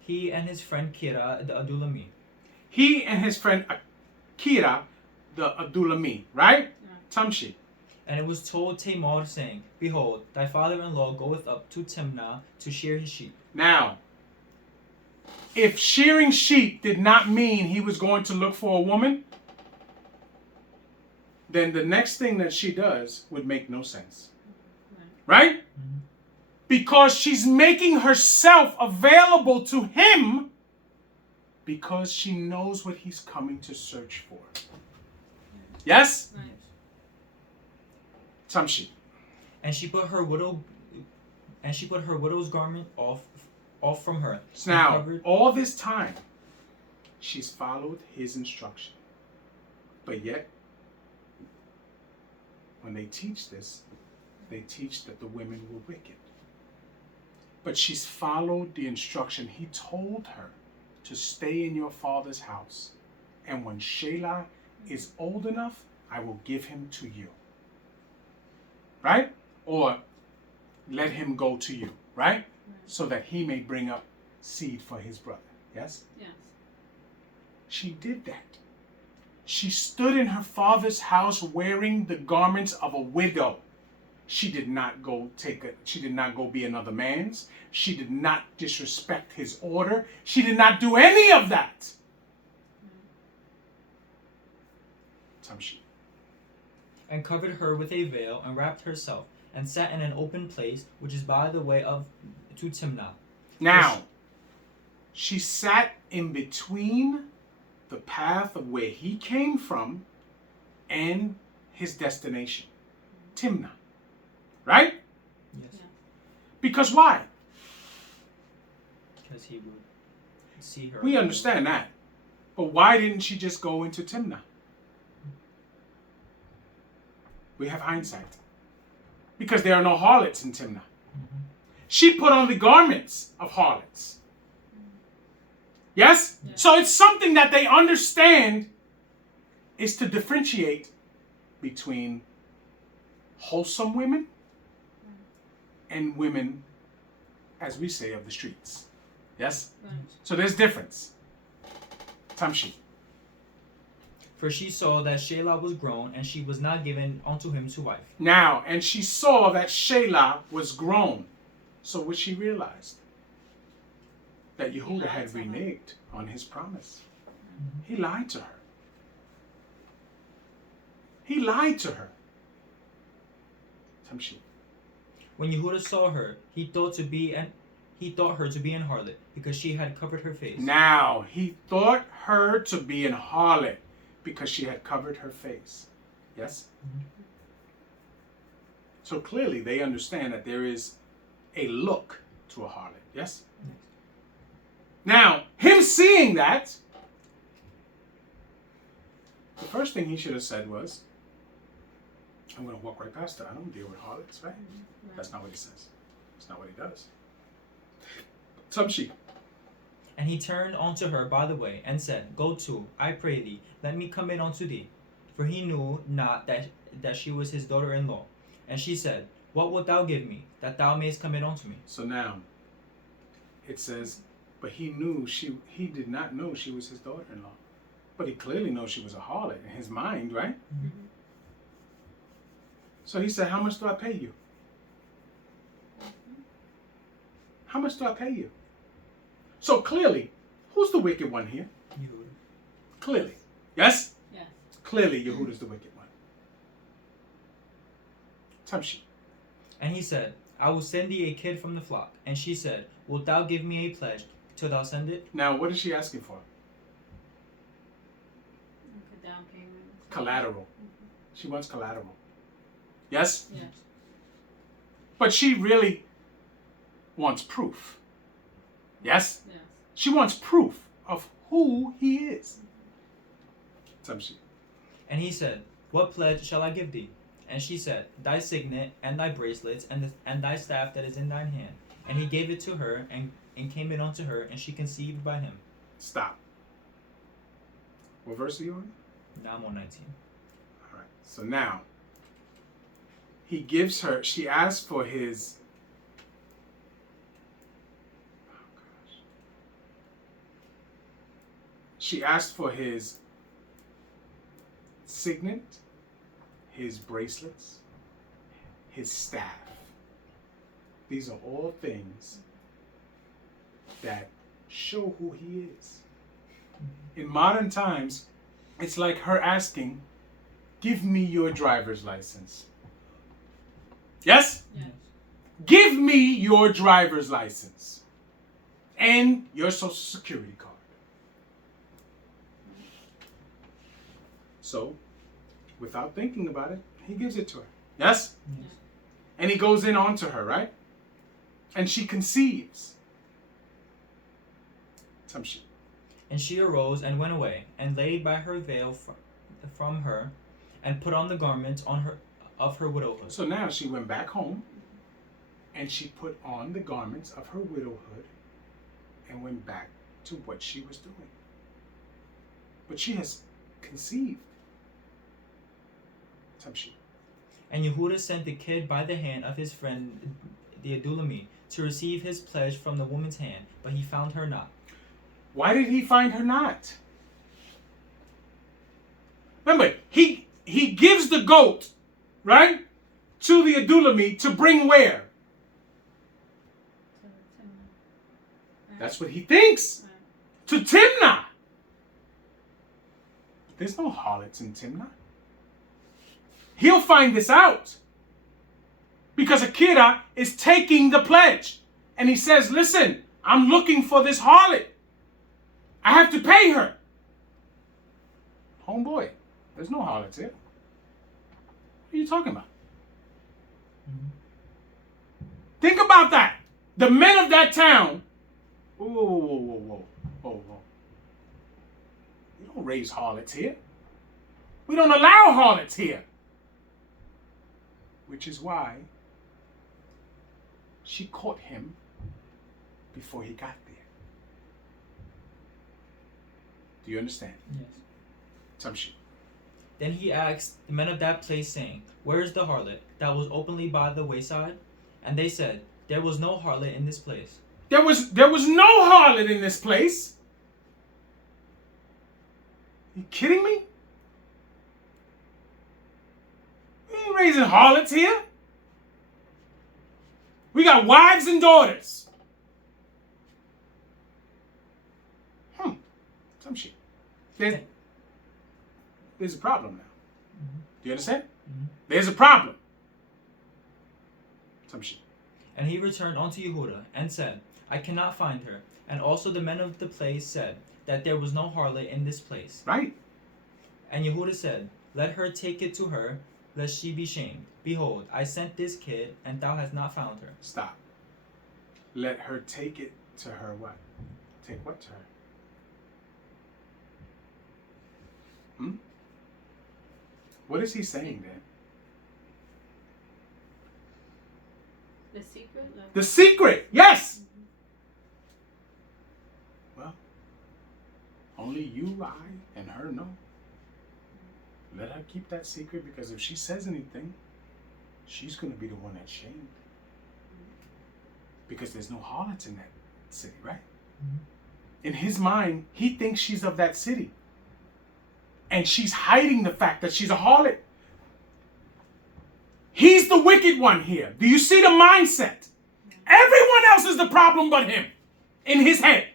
He and his friend Kira, the Adulami. He and his friend Kira, the Adulami. Right? Tamshi. And it was told Tamar, saying, behold, thy father-in-law goeth up to Timnah to shear his sheep. Now, if shearing sheep did not mean he was going to look for a woman, then the next thing that she does would make no sense. Right? Mm-hmm. Because she's making herself available to him because she knows what he's coming to search for. Yes? Right. Tamshi. And she put her widow's garment off from her. So now, all this time, she's followed his instruction. But yet, when they teach this, they teach that the women were wicked. But she's followed the instruction. He told her to stay in your father's house. And when Shelah is old enough, I will give him to you. Right? Or let him go to you. Right? So that he may bring up seed for his brother. Yes? Yes. She did that. She stood in her father's house wearing the garments of a widow. She did not go be another man's. She did not disrespect his order. She did not do any of that. Tamshi. And covered her with a veil, and wrapped herself, and sat in an open place, which is by the way to Timnah. Now, she sat in between the path of where he came from and his destination, Timnah. Right? Yes. Yeah. Because why? Because he would see her. We understand that. But why didn't she just go into Timnah? We have hindsight. Because there are no harlots in Timnah. Mm-hmm. She put on the garments of harlots. Yes? Yeah. So it's something that they understand is to differentiate between wholesome women and women, as we say, of the streets. Yes? Right. So there's difference. Tamshi. For she saw that Shelah was grown, and she was not given unto him to wife. Now, and she saw that Shelah was grown. So what she realized? That Yehuda had reneged on his promise. He lied to her. He lied to her. Tamshi. When Yehuda saw her, he thought her to be an harlot, because she had covered her face. Now, he thought her to be an harlot because she had covered her face. Yes? Mhm. So clearly they understand that there is a look to a harlot. Yes? Yes. Now, him seeing that, the first thing he should have said was, I'm going to walk right past her. I don't deal with harlots, right? That's not what he says. That's not what he does. Tamshi. And he turned unto her by the way, and said, Go to, I pray thee, let me come in unto thee. For he knew not that she was his daughter-in-law. And she said, What wilt thou give me, that thou mayest come in unto me? So now, it says, but he did not know she was his daughter-in-law. But he clearly knows she was a harlot in his mind, right? Mhm. So he said, how much do I pay you? How much do I pay you? So clearly, who's the wicked one here? Yehuda. Clearly. Yes? Yes. Clearly, Yehuda's the wicked one. Tamshi. And he said, I will send thee a kid from the flock. And she said, Wilt thou give me a pledge till thou send it? Now, what is she asking for? Like a down payment. Collateral. She wants collateral. Yes? Yes. But she really wants proof. Yes? Yes. She wants proof of who he is. Tamshi. And he said, What pledge shall I give thee? And she said, Thy signet, and thy bracelets, and thy staff that is in thine hand. And he gave it to her, and came in unto her, and she conceived by him. Stop. What verse are you on? Now I'm on 19. All right. So now, he gives her, she asks for his, she asked for his signet, his bracelets, his staff. These are all things that show who he is. In modern times, it's like her asking, give me your driver's license. Yes? Yes. Give me your driver's license and your social security card. So, without thinking about it, he gives it to her. Yes? Yes. And he goes in onto her, right? And she conceives. Tamshi. And she arose and went away, and laid by her veil from her, and put on the garment of her widowhood. So now she went back home, and she put on the garments of her widowhood, and went back to what she was doing. But she has conceived. Tamshi. And Yehuda sent the kid by the hand of his friend the Adulami to receive his pledge from the woman's hand, but he found her not. Why did he find her not? Remember, he gives the goat, right, to the Adulami to bring where? That's what he thinks. To Timnah. There's no harlots in Timnah. He'll find this out. Because Akira is taking the pledge. And he says, listen, I'm looking for this harlot. I have to pay her. Homeboy, there's no harlots here. What are you talking about? Mm-hmm. Think about that. The men of that town. Whoa. We don't raise harlots here. We don't allow harlots here. Which is why she caught him before he got there. Do you understand? Yes. Tamshi. Then he asked the men of that place, saying, Where is the harlot that was openly by the wayside? And they said, There was no harlot in this place. There was no harlot in this place. You kidding me? We ain't raising harlots here. We got wives and daughters. Some shit. There's a problem now. Mm-hmm. Do you understand? Mm-hmm. There's a problem. Some shit. And he returned unto Yehuda and said, I cannot find her. And also the men of the place said that there was no harlot in this place. Right. And Yehuda said, Let her take it to her, lest she be shamed. Behold, I sent this kid, and thou hast not found her. Stop. Let her take it to her what? Take what to her? What is he saying then? The secret? The secret, yes! Well, only you, I, and her know. Let her keep that secret, because if she says anything, she's going to be the one that's shamed. Because there's no harlots in that city, right? In his mind, he thinks she's of that city. And she's hiding the fact that she's a harlot. He's the wicked one here. Do you see the mindset? Everyone else is the problem but him. In his head.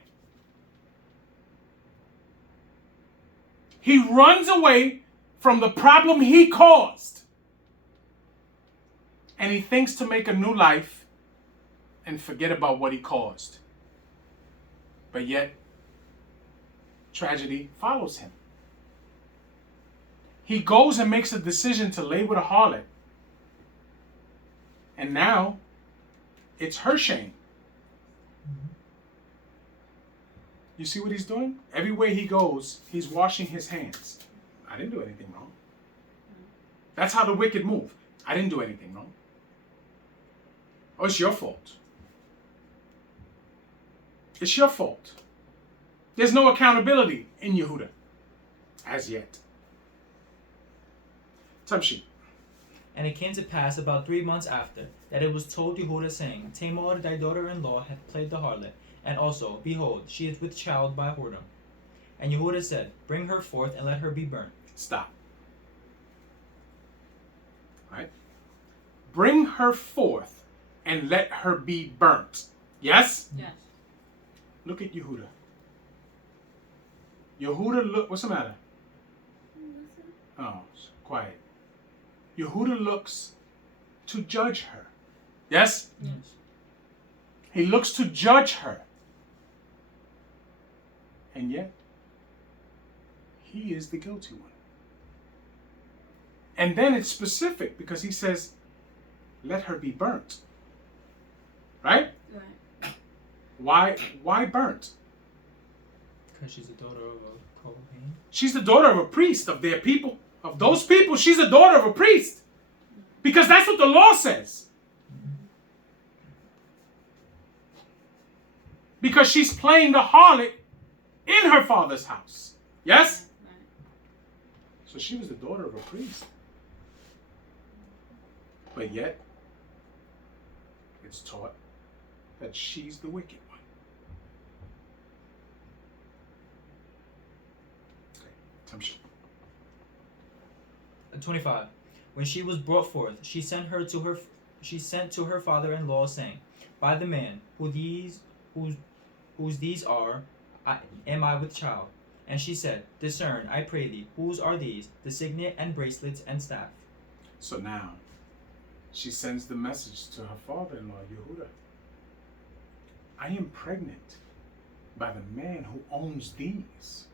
He runs away from the problem he caused. And he thinks to make a new life and forget about what he caused. But yet, tragedy follows him. He goes and makes a decision to lay with a harlot. And now, it's her shame. You see what he's doing? Everywhere he goes, he's washing his hands. I didn't do anything wrong. That's how the wicked move. I didn't do anything wrong. Oh, it's your fault. It's your fault. There's no accountability in Yehuda. As yet. Tamshi. And it came to pass about 3 months after, that it was told Yehuda, saying, Tamar thy daughter-in-law hath played the harlot, and also, behold, she is with child by whoredom. And Yehuda said, Bring her forth, and let her be burnt. Stop. Right? Bring her forth, and let her be burnt. Yes? Yes. Look at Yehuda. Yehuda, look, what's the matter? Oh, quiet. Yehuda looks to judge her. Yes? Yes. He looks to judge her. And yet, he is the guilty one. And then it's specific because he says, let her be burnt. Right? Right. Why burnt? Because she's the daughter of a Kohen. She's the daughter of a priest of their people. Of those people, she's the daughter of a priest. Because that's what the law says. Because she's playing the harlot in her father's house. Yes? Right. So she was the daughter of a priest. But yet, it's taught that she's the wicked one. Okay. 25. When she was brought forth, she sent to her father-in-law, saying, By the man whose these are, am I with child? And she said, Discern, I pray thee, whose are these, the signet and bracelets and staff? So now, she sends the message to her father-in-law, Yehuda. I am pregnant by the man who owns these.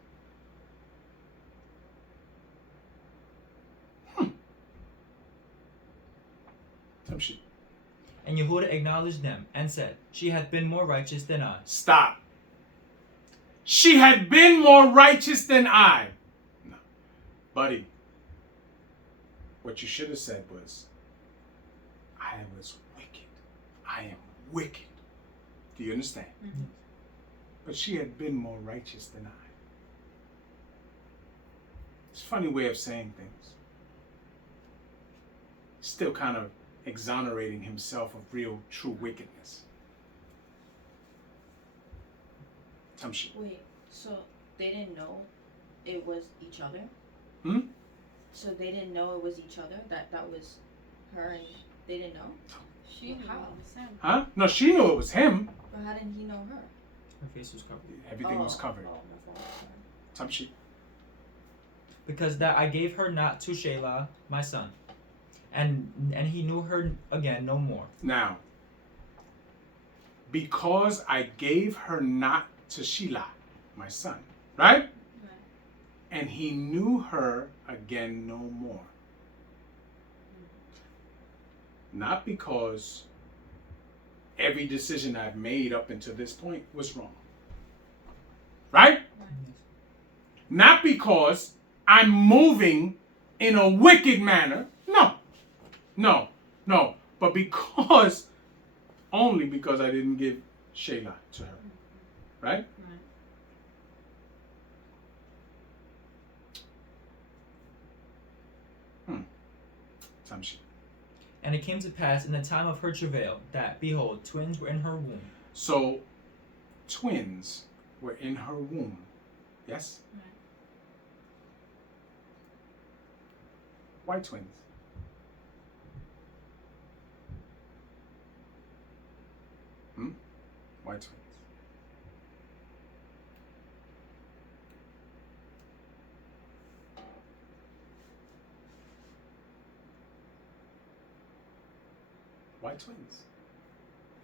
Tamshi. And Yehuda acknowledged them, and said, She hath been more righteous than I. Stop. She had been more righteous than I. No. Buddy, what you should have said was, I was wicked. I am wicked. Do you understand? Mm-hmm. But she had been more righteous than I. It's a funny way of saying things. Still kind of exonerating himself of real, true wickedness. Tamshi. Wait, so they didn't know it was each other? Hmm? So they didn't know it was each other? That was her and they didn't know? She knew How? it was him. Huh? No, she knew it was him. But how didn't he know her? Her face was covered. Everything was covered. Oh, my fault. Tamshi. Because that I gave her not to Shelah, my son. And he knew her again no more. Now, because I gave her not to Shelah, my son, right? Right. And he knew her again no more. Not because every decision I've made up until this point was wrong. Right? Not because I'm moving in a wicked manner. No. But only because I didn't give Shelah to her. Right? Tamshi. And it came to pass in the time of her travail that, behold, twins were in her womb. So, twins were in her womb. Yes? Right. Why twins? Why twins? Why twins?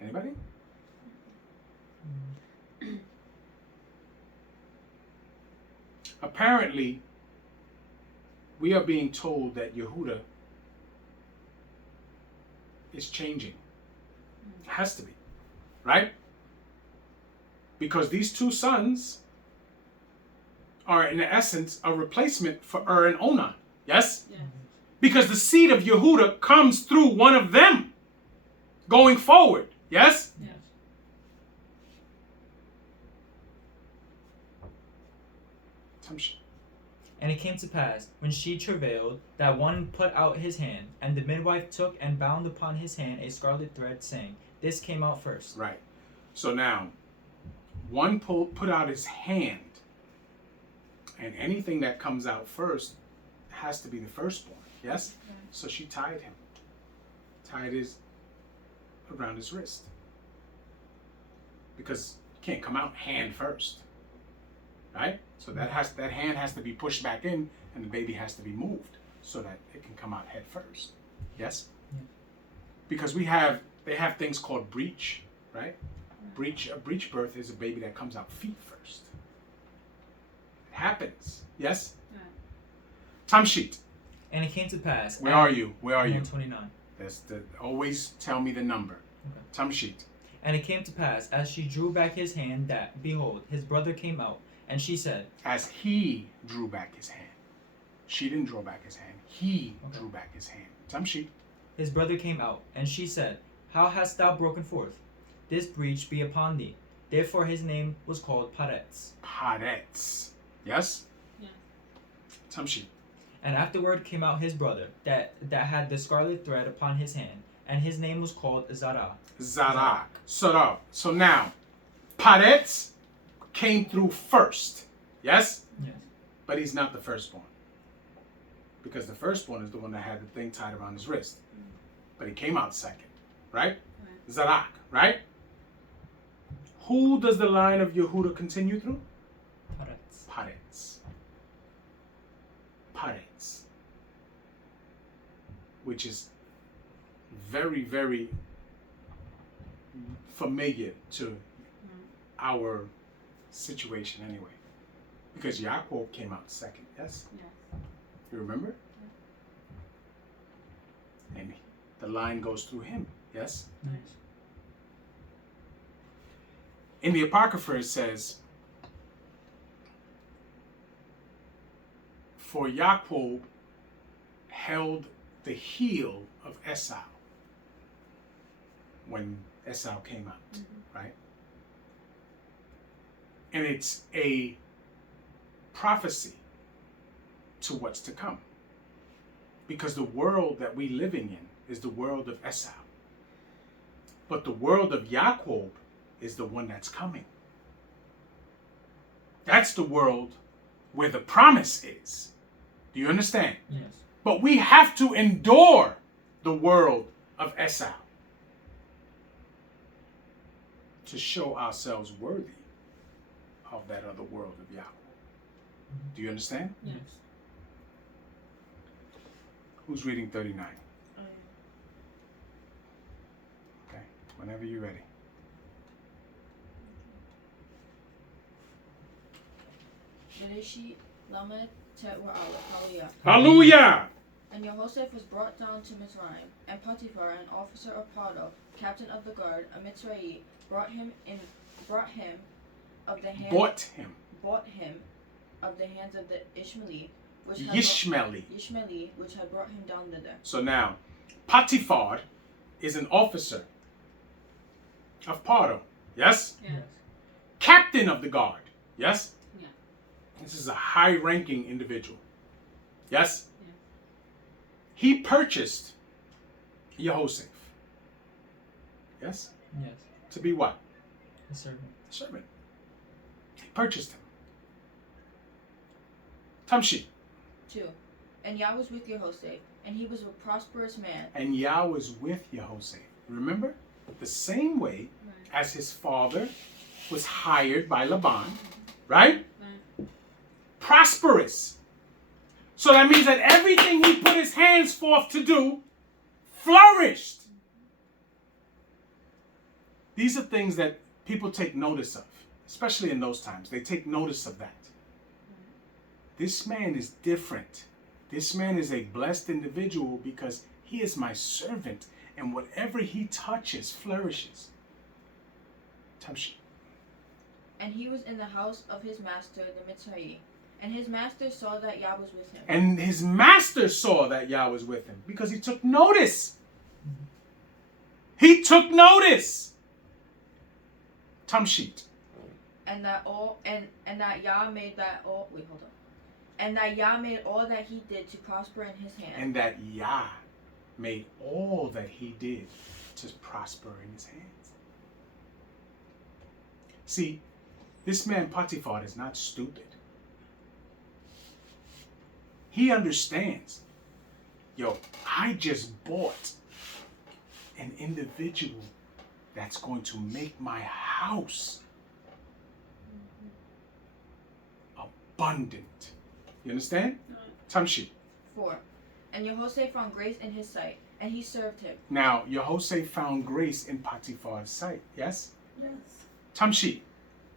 Anybody? Apparently, we are being told that Yehuda is changing. It has to be, right? Because these two sons are, in essence, a replacement for and Onan. Yes? Yes. Because the seed of Yehuda comes through one of them going forward. Yes? Yes. Tamshi. And it came to pass, when she travailed, that one put out his hand, and the midwife took and bound upon his hand a scarlet thread, saying, This came out first. Right. So now, one put out his hand, and anything that comes out first has to be the firstborn. Yes? Right. So she tied him. Tied his around his wrist. Because you can't come out hand first. Right? So that hand has to be pushed back in, and the baby has to be moved so that it can come out head first. Yes? Yeah. Because they have things called breech, right? A breech birth is a baby that comes out feet first. It happens. Yes? Right. Time sheet. And it came to pass. Where are you? 129. Always tell me the number. Okay. Time sheet. And it came to pass, as she drew back his hand, that, behold, his brother came out. And she said, As he drew back his hand. She didn't draw back his hand. He drew back his hand. Time sheet. His brother came out. And she said, How hast thou broken forth? This breach be upon thee. Therefore his name was called Paretz. Paretz. Yes? Yes. Time sheet. And afterward came out his brother, that had the scarlet thread upon his hand, and his name was called Zara. Zarak. So now, Paretz came through first. Yes? Yes. But he's not the firstborn. Because the firstborn is the one that had the thing tied around his wrist. But he came out second. Right? Zarak. Right? Who does the line of Yehuda continue through? Paretz. Paretz. Paretz. Which is very, very familiar to our situation anyway. Because Yaakov came out second, yes? Yes. You remember? And the line goes through him, yes? Nice. In the Apocrypha it says, for Yaakov held the heel of Esau when Esau came out, right? And it's a prophecy to what's to come. Because the world that we're living in is the world of Esau. But the world of Yaakov is the one that's coming. That's the world where the promise is. Do you understand? Yes. But we have to endure the world of Esau to show ourselves worthy of that other world of Yahweh. Do you understand? Yes. Who's reading 39? Okay, whenever you're ready. Bereshit Lamed Tet Ra'aleph. Hallelujah. Hallelujah! And Yehoshaphat was brought down to Mizraim, and Potiphar, an officer of Paro, captain of the guard, a Mitzrayite, bought him of the hands of the Ishmaeli, which had brought him down thither. So now, Potiphar is an officer of Paro, yes? Yes. Captain of the guard, yes? Yeah. This is a high-ranking individual, yes? Yeah. He purchased Yehoshaphat, yes? Yes. To be what? A servant. Servant. He purchased him. Tamshi. 2. And Yah was with Yehoshaphat, and he was a prosperous man. And Yah was with Yehoshaphat. Remember? The same way as his father was hired by Laban, right? Prosperous. So that means that everything he put his hands forth to do flourished. These are things that people take notice of, especially in those times. They take notice of that. This man is different. This man is a blessed individual because he is my servant, and whatever he touches flourishes. Tamshi. And he was in the house of his master, the Mitzrayim. And his master saw that Yah was with him. And his master saw that Yah was with him because he took notice. He took notice. Tamshit. And that Yah made that all. Wait, hold on. And that Yah made all that he did to prosper in his hand. And that Yah made all that he did to prosper in his hands. See, this man Potiphar is not stupid. He understands. Yo, I just bought an individual that's going to make my house abundant. You understand? Tamshi. 4. And Yehoshaphat found grace in his sight, and he served him. Now, Yehoshaphat found grace in Potiphar's sight. Yes? Yes. Tamshi.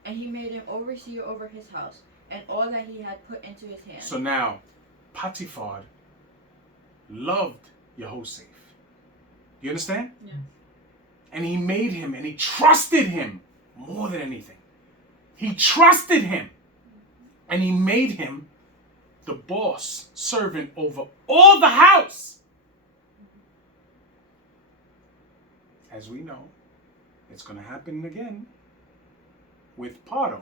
And he made him overseer over his house, and all that he had put into his hand. So now, Potiphar loved Yehoshaphat. You understand? Yes. And he made him, and he trusted him more than anything. He trusted him, and he made him the boss, servant over all the house. As we know, it's going to happen again with Paro.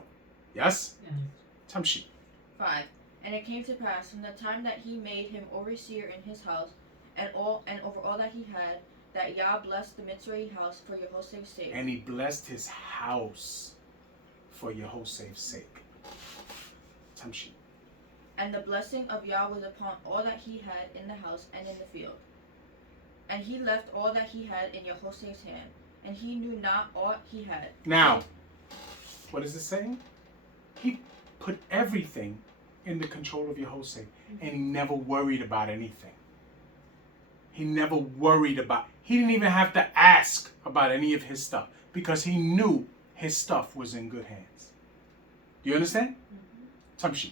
Yes? Yes. Tamshi. 5. And it came to pass from the time that he made him overseer in his house, and over all that he had, that Yah blessed the Mitzrayim house for Yehoshaphat's sake. And he blessed his house for Yehoshaphat's sake. Tamshi. And the blessing of Yah was upon all that he had in the house and in the field. And he left all that he had in Yehoshaphat's hand, and he knew not aught he had. Now, what is it saying? He put everything in the control of Yehoshaphat, and he never worried about anything. He never worried about, he didn't even have to ask about any of his stuff because he knew his stuff was in good hands. Do you understand? Tamshi.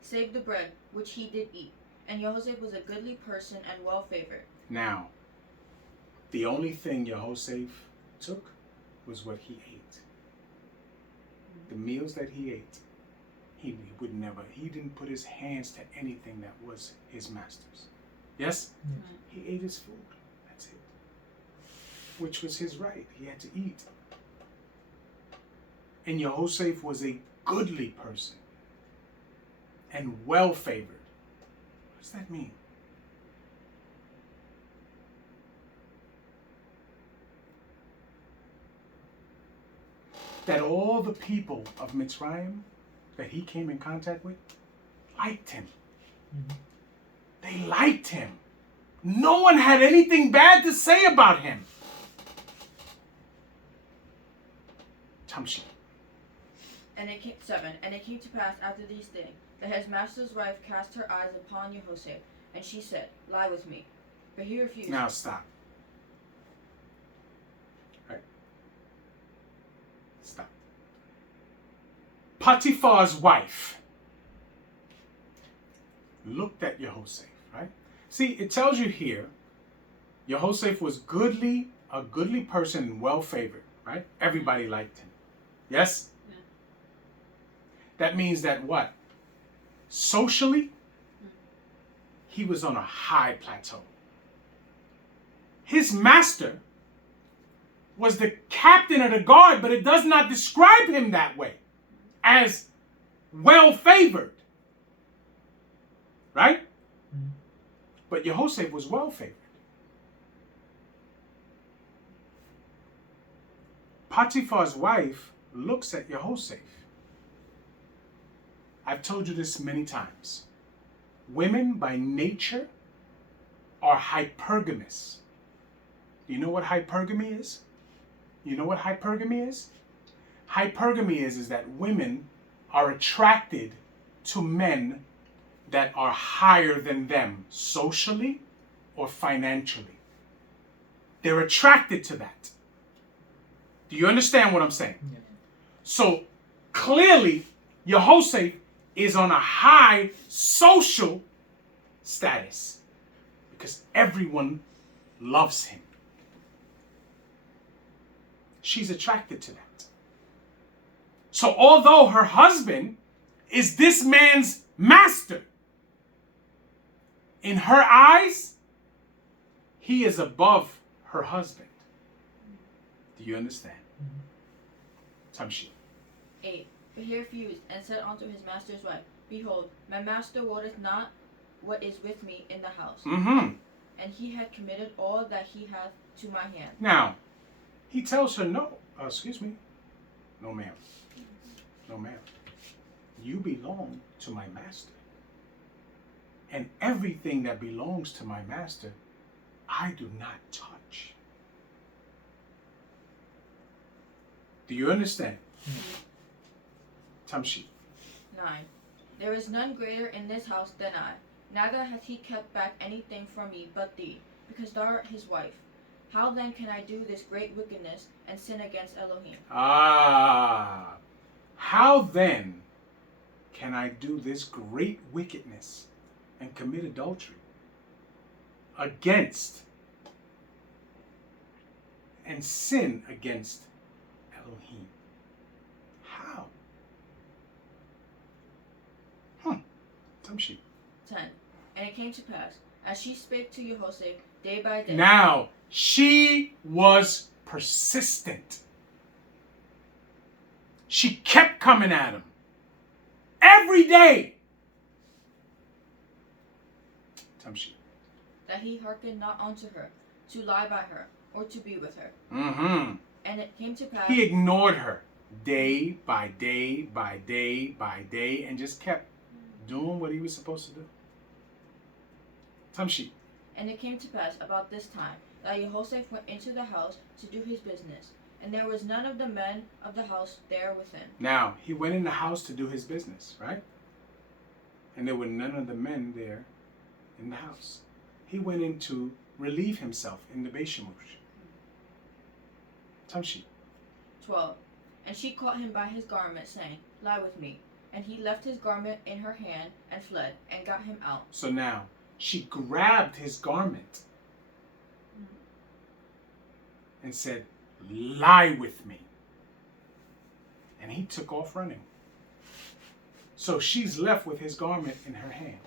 Save the bread, which he did eat. And Yehoshaphat was a goodly person and well favored. Now, the only thing Yehoshaphat took was what he ate. The meals that he ate, he didn't put his hands to anything that was his master's. Yes? He ate his food. That's it. Which was his right. He had to eat. And Yehoshaphat was a goodly person and well favored. What's that mean? That all the people of Mitzrayim that he came in contact with liked him. Mhm. They liked him. No one had anything bad to say about him. Tamshi. And it came to pass after these things that his master's wife cast her eyes upon Yehoshaphat, and she said, "Lie with me." But he refused. Now stop. Right. Stop. Potiphar's wife looked at Yehoshaphat, right? See, it tells you here, Yehoshaphat was a goodly person and well favored, right? Everybody liked him. Yes? Yeah. That means that what? Socially, he was on a high plateau. His master was the captain of the guard, but it does not describe him that way, as well favored. Right? Mhm. But Yehoshaphat was well favored. Potiphar's wife looks at Yehoshaphat. I've told you this many times. Women by nature are hypergamous. Do you know what hypergamy is? You know what hypergamy is? Hypergamy is that women are attracted to men that are higher than them socially or financially. They're attracted to that. Do you understand what I'm saying? Yeah. So clearly, Yehoshaphat is on a high social status because everyone loves him. She's attracted to that. So although her husband is this man's master, in her eyes, he is above her husband. Do you understand? Tamshi. 8. But he refused, and said unto his master's wife, Behold, my master wotteth not what is with me in the house. Mm-hmm. And he had committed all that he hath to my hand. Now, he tells her, no, excuse me. No, ma'am. No, ma'am. You belong to my master. And everything that belongs to my master, I do not touch. Do you understand? Tamshi. 9. There is none greater in this house than I, neither hath he kept back anything from me but thee, because thou art his wife. How then can I do this great wickedness and sin against Elohim? Ah. How then can I do this great wickedness and commit adultery against and sin against Elohim? How? Tamshi. 10. And it came to pass, as she spake to Yehoshaphat day by day. Now, she was persistent. She kept coming at him. Every day. Tamshi. That he hearkened not unto her, to lie by her, or to be with her. Mm-hmm. And it came to pass. He ignored her day by day by day by day and just kept doing what he was supposed to do. Tamshi. And it came to pass about this time that Yehoshaphat went into the house to do his business, and there was none of the men of the house there within. Now, he went in the house to do his business, right? And there were none of the men there in the house. He went in to relieve himself in the Beis Shemush. Tamshi. 12. And she caught him by his garment, saying, Lie with me. And he left his garment in her hand, and fled, and got him out. So now, she grabbed his garment and said, Lie with me. And he took off running. So she's left with his garment in her hand.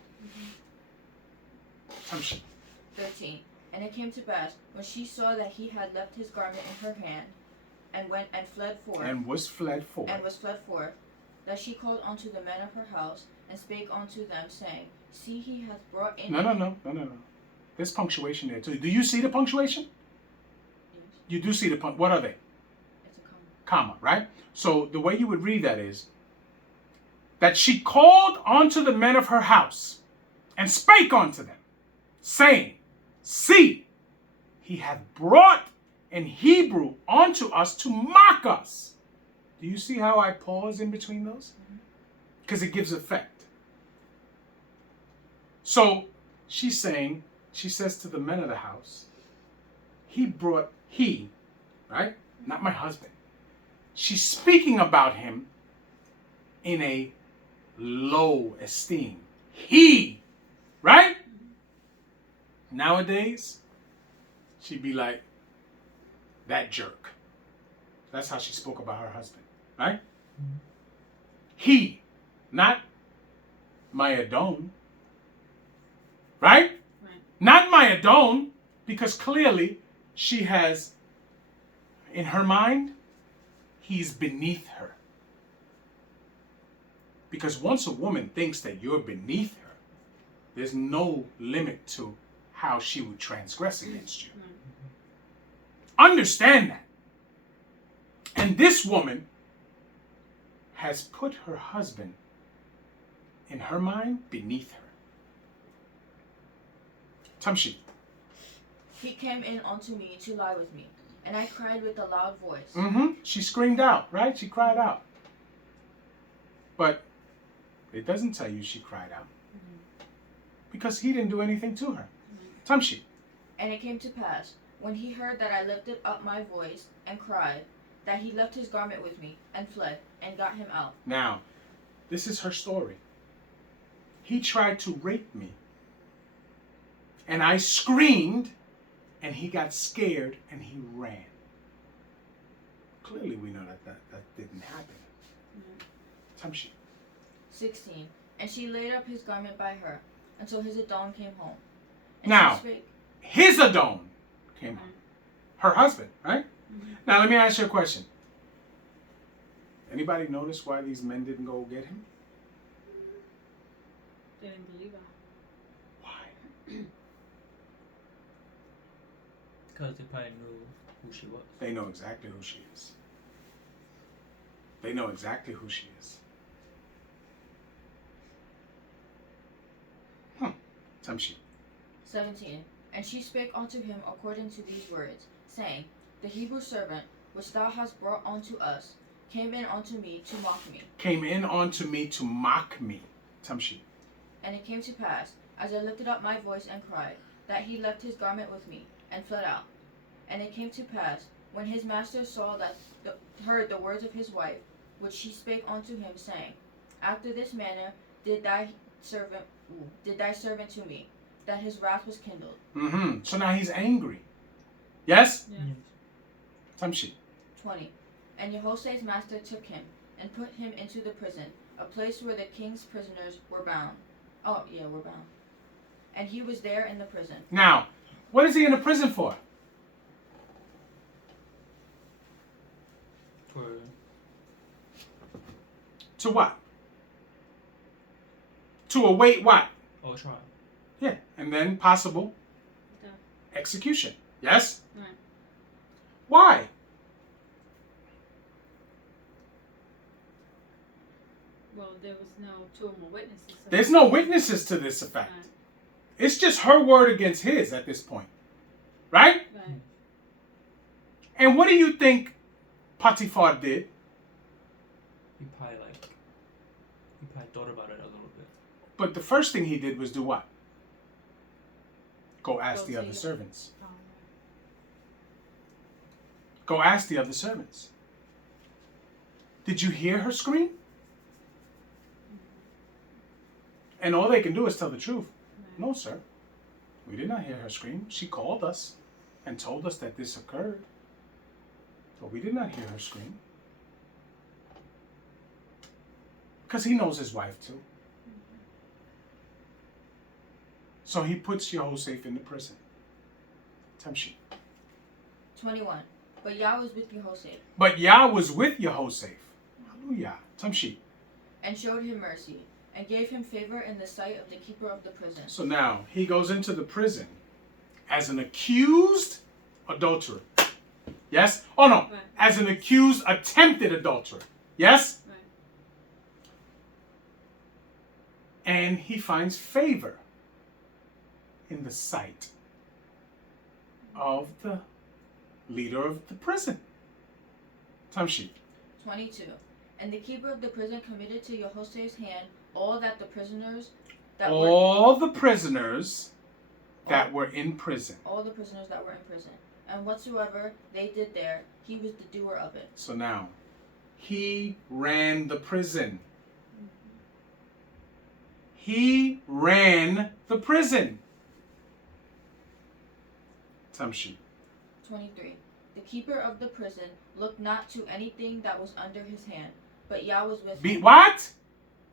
Tamshi. 13. And it came to pass, when she saw that he had left his garment in her hand, and went and fled forth, And was fled forth. that she called unto the men of her house, and spake unto them, saying, See, he hath brought in... No. There's punctuation there too. Do you see the punctuation? Yes. You do see the what are they? It's a comma. Comma, right? So the way you would read that is that she called unto the men of her house and spake unto them, saying, See, he hath brought in Hebrew unto us to mock us. Do you see how I pause in between those? Because it gives effect. So she's saying, she says to the men of the house, he, right? Not my husband. She's speaking about him in a low esteem. He, right? Nowadays, she'd be like, that jerk. That's how she spoke about her husband, right? He, not my Adon, right? Not my Adon, because clearly she has, in her mind, he's beneath her. Because once a woman thinks that you're beneath her, there's no limit to how she would transgress against you. Understand that. And this woman has put her husband, in her mind, beneath her. Tamshi. He came in unto me to lie with me, and I cried with a loud voice. She screamed out, right? She cried out. But it doesn't tell you she cried out. Because he didn't do anything to her. Tamshi. And it came to pass, when he heard that I lifted up my voice and cried, that he left his garment with me and fled and got him out. Now, this is her story. He tried to rape me. And I screamed, and he got scared, and he ran. Clearly, we know that didn't happen. Tamshi. 16. And she laid up his garment by her, until his Adon came home. And Now, she spake, his Adon came home. Her husband, right? Now, let me ask you a question. Anybody notice why these men didn't go get him? They didn't believe her. Why? Because they probably knew who she was. They know exactly who she is. They know exactly who she is. Tamshi. 17. And she spake unto him according to these words, saying, The Hebrew servant, which thou hast brought unto us, came in unto me to mock me. Came in unto me to mock me. Tamshi. And it came to pass, as I lifted up my voice and cried, that he left his garment with me, and fled out. And it came to pass, when his master saw that heard the words of his wife, which she spake unto him, saying, After this manner did thy servant to me, that his wrath was kindled. So now he's angry. Yes? Yes. Tamshi. 20. And Yehoshaphat's master took him, and put him into the prison, a place where the king's prisoners were bound. Were bound. And he was there in the prison. Now, what is he in the prison for? To what? To await what? Oh, trial. Yeah, and then possible execution. Yes? Right. Why? Well, there was no two or more witnesses. So There's no witnesses to this effect. Right. It's just her word against his at this point. Right? Right. And what do you think Potiphar did? He probably thought about it a little bit. But the first thing he did was do what? Go ask Go the see other it. servants. Oh, Go ask the other servants. Did you hear her scream? And all they can do is tell the truth. right. No, sir. We did not hear her scream. She called us and told us that this occurred. But we did not hear her scream. Because he knows his wife too. So he puts Yehoshaphat in the prison. Tamshi. 21. But Yah was with Yehoshaphat, But Yah was with Yehoshaphat. Hallelujah. Tamshi. and showed him mercy, and gave him favor in the sight of the keeper of the prison. So now he goes into the prison as an accused adulterer. Yes? Oh no, Right. as an accused attempted adulterer. Yes? Right. And he finds favor in the sight of the leader of the prison. Time sheet. 22. And the keeper of the prison committed to Yehoshaphat's hand all that the prisoners that were All the prisoners that were in prison. in prison. And whatsoever they did there, he was the doer of it. So now, he ran the prison. He ran the prison. Time sheet. 23. The keeper of the prison looked not to anything that was under his hand, but Yah was with him. What?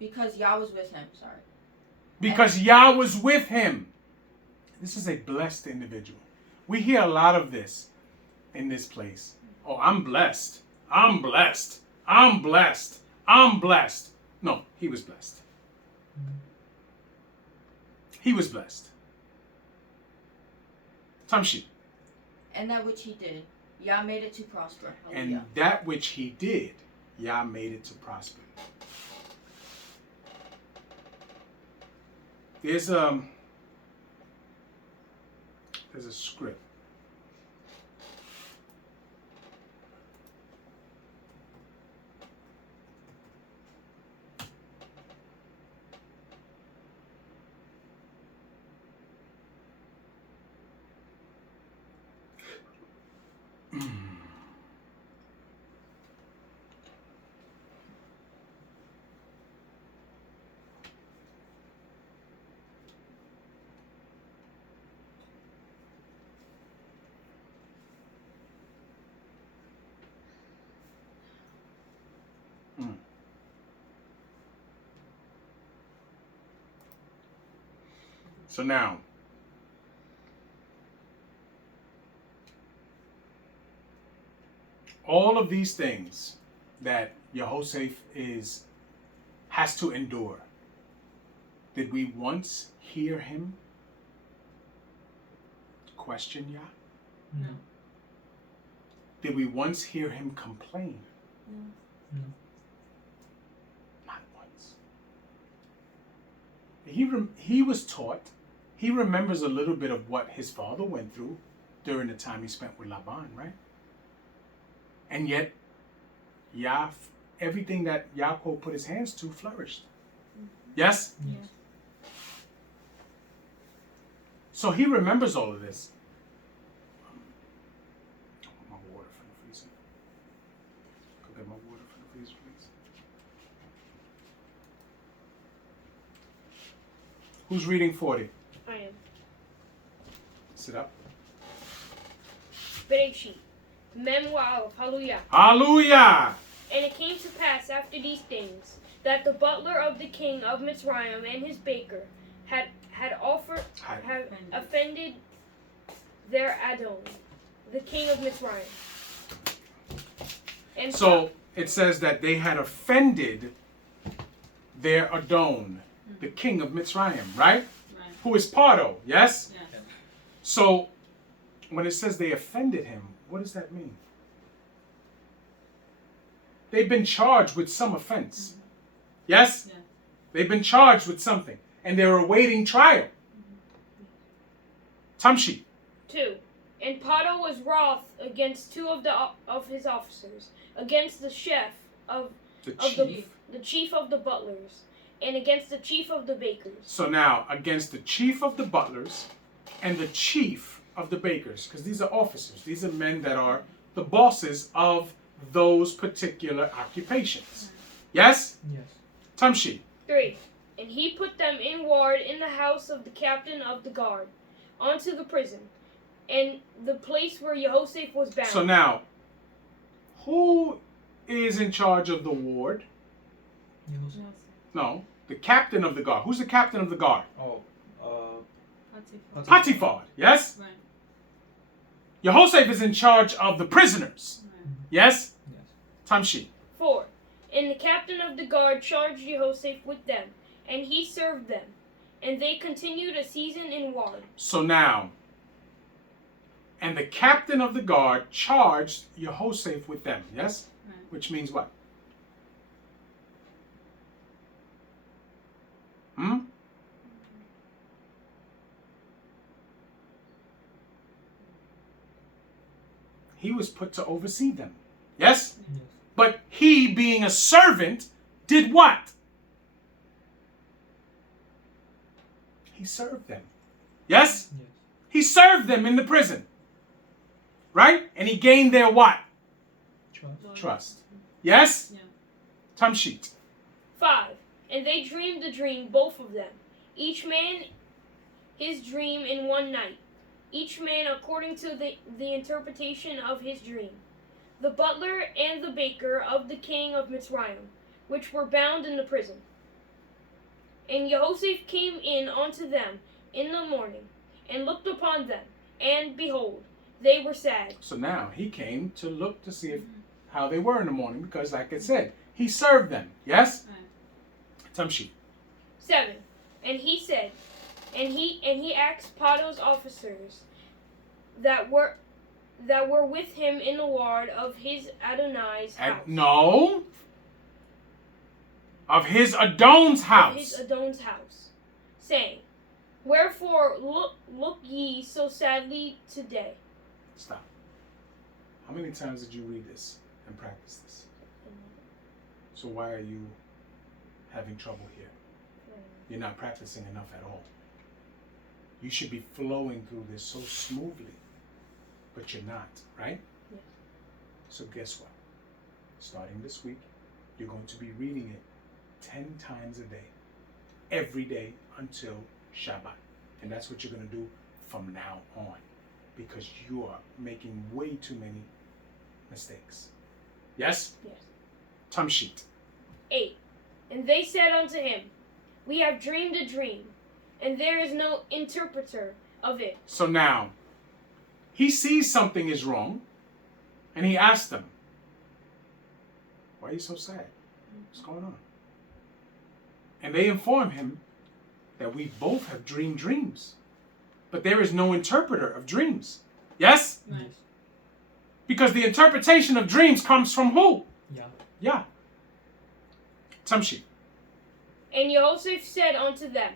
Because Yah was with him, sorry. Because Yah was with him. This is a blessed individual. We hear a lot of this in this place. Oh, I'm blessed. I'm blessed. I'm blessed. I'm blessed. No, he was blessed. He was blessed. Time sheet. And that which he did, Yah made it to prosper. And Hallelujah. that which he did, Yah made it to prosper. There's a script. So now, all of these things that Yehoshaphat has to endure, did we once hear him question Yah? No. Did we once hear him complain? No. Not once. He was taught. He remembers a little bit of what his father went through during the time he spent with Laban, right? And yet, everything that Yaakov put his hands to flourished. Yes? Yeah. So he remembers all of this. My water from the freezer. Go get my water from the freezer, please. Who's reading 40? I am. Sit up. Bereshit. Memoir. Hallelujah. Hallelujah! And it came to pass after these things that the butler of the king of Mitzrayim and his baker had offended their Adon, the king of Mitzrayim. And So it says that they had offended their Adon, the king of Mitzrayim, right? Right. Who is Paro, yes? Yeah. So when it says they offended him, what does that mean? They've been charged with some offense. Yes? Yeah. They've been charged with something. And they're awaiting trial. Tamshi. 2. And Paro was wroth against two of his officers, against the chef of The Of chief. the chief of the butlers, and against the chief of the bakers. So now, against the chief of the butlers and the chief of the bakers, because these are officers. These are men that are the bosses of those particular occupations. Yes? Yes. Tamshi. 3. And he put them in ward in the house of the captain of the guard, unto the prison, and the place where Yehoshaphat was bound. So now, who is in charge of the ward? Yes. No, the captain of the guard. Who's the captain of the guard? Oh, Potiphar. Potiphar, yes? Right. Yehoshaphat is in charge of the prisoners. Right. Yes? Yes. Tamshi. 4. And the captain of the guard charged Yehoshaphat with them, and he served them, and they continued a season in ward. So now, and the captain of the guard charged Yehoshaphat with them, yes? Right. Which means what? He was put to oversee them, yes? Yes. But he, being a servant, did what? He served them, yes? Yes. He served them in the prison, right? And he gained their what? Trust. Yes? Yeah. Time sheet. 5. And they dreamed a dream, both of them, each man his dream in one night, each man according to the interpretation of his dream. The butler and the baker of the king of Mitzrayim, which were bound in the prison. And Yehoshaphat came in unto them in the morning, and looked upon them, and behold, they were sad. So now he came to look to see how they were in the morning, because like I said, he served them, yes? Right. Time sheet. 7. And he said, and he asked Pato's officers that were with him in the ward of his Adonai's house. No. Of his Adon's house. Of his Adon's house, saying, Wherefore look ye so sadly today? Stop. How many times did you read this and practice this? So why are you having trouble here? You're not practicing enough at all. You should be flowing through this so smoothly, but you're not, right? Yes. So guess what? Starting this week, you're going to be reading it 10 times a day, every day until Shabbat. And that's what you're going to do from now on, because you are making way too many mistakes. Yes? Yes. Time sheet. 8. And they said unto him, We have dreamed a dream, and there is no interpreter of it. So now, he sees something is wrong, and he asks them, Why are you so sad? What's going on? And they inform him that we both have dreamed dreams, but there is no interpreter of dreams. Yes? Right. Because the interpretation of dreams comes from who? Yeah. Yeah. Tamshi. And Yehoshaphat said unto them,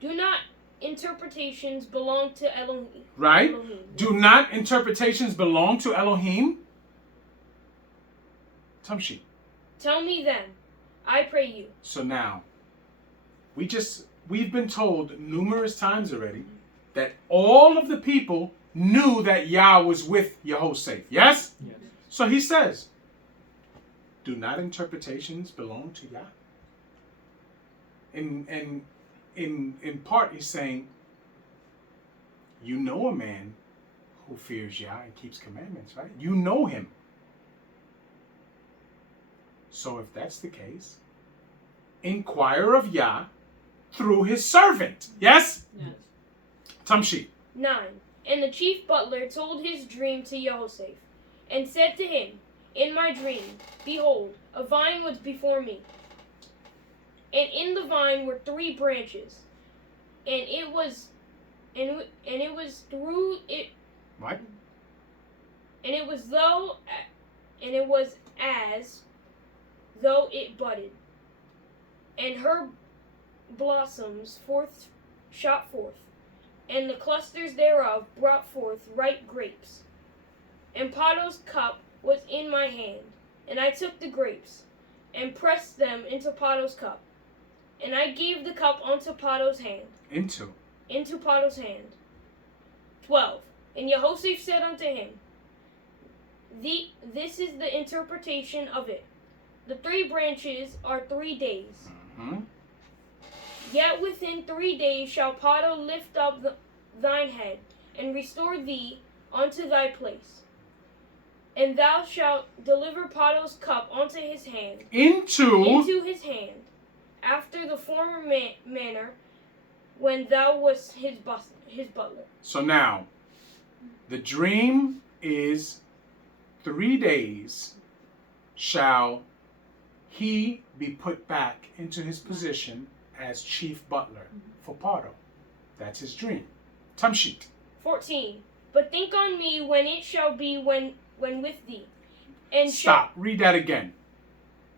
Do not interpretations belong to Elohim? Right? Elohim. Do not interpretations belong to Elohim? Tamshi. Tell me then, I pray you. So now, we've been told numerous times already that all of the people knew that Yah was with Yehoshaphat. Yes? Yes. So he says, do not interpretations belong to Yah? In part, he's saying, you know a man who fears Yah and keeps commandments, right? You know him. So if that's the case, inquire of Yah through his servant. Yes? Yes. Tamshi. 9. And the chief butler told his dream to Yehoshaphat, and said to him, In my dream, behold, a vine was before me, and in the vine were 3 branches, and it was through it, What? and it was as though it budded, and her blossoms shot forth, and the clusters thereof brought forth ripe grapes. And Pato's cup was in my hand, and I took the grapes, and pressed them into Pato's cup, and I gave the cup unto Pato's hand. Into Pato's hand. 12. And Yehoshaphat said unto him, This is the interpretation of it. The 3 branches are 3 days. Mm-hmm. Yet within 3 days shall Pato lift up thine head, and restore thee unto thy place. And thou shalt deliver Pato's cup unto his hand, into his hand, after the former manner, when thou wast his butler. So now, the dream is 3 days shall he be put back into his position as chief butler for Pardo. That's his dream. Tumsheet. 14. But think on me when it shall be when with thee. And Stop. Read that again.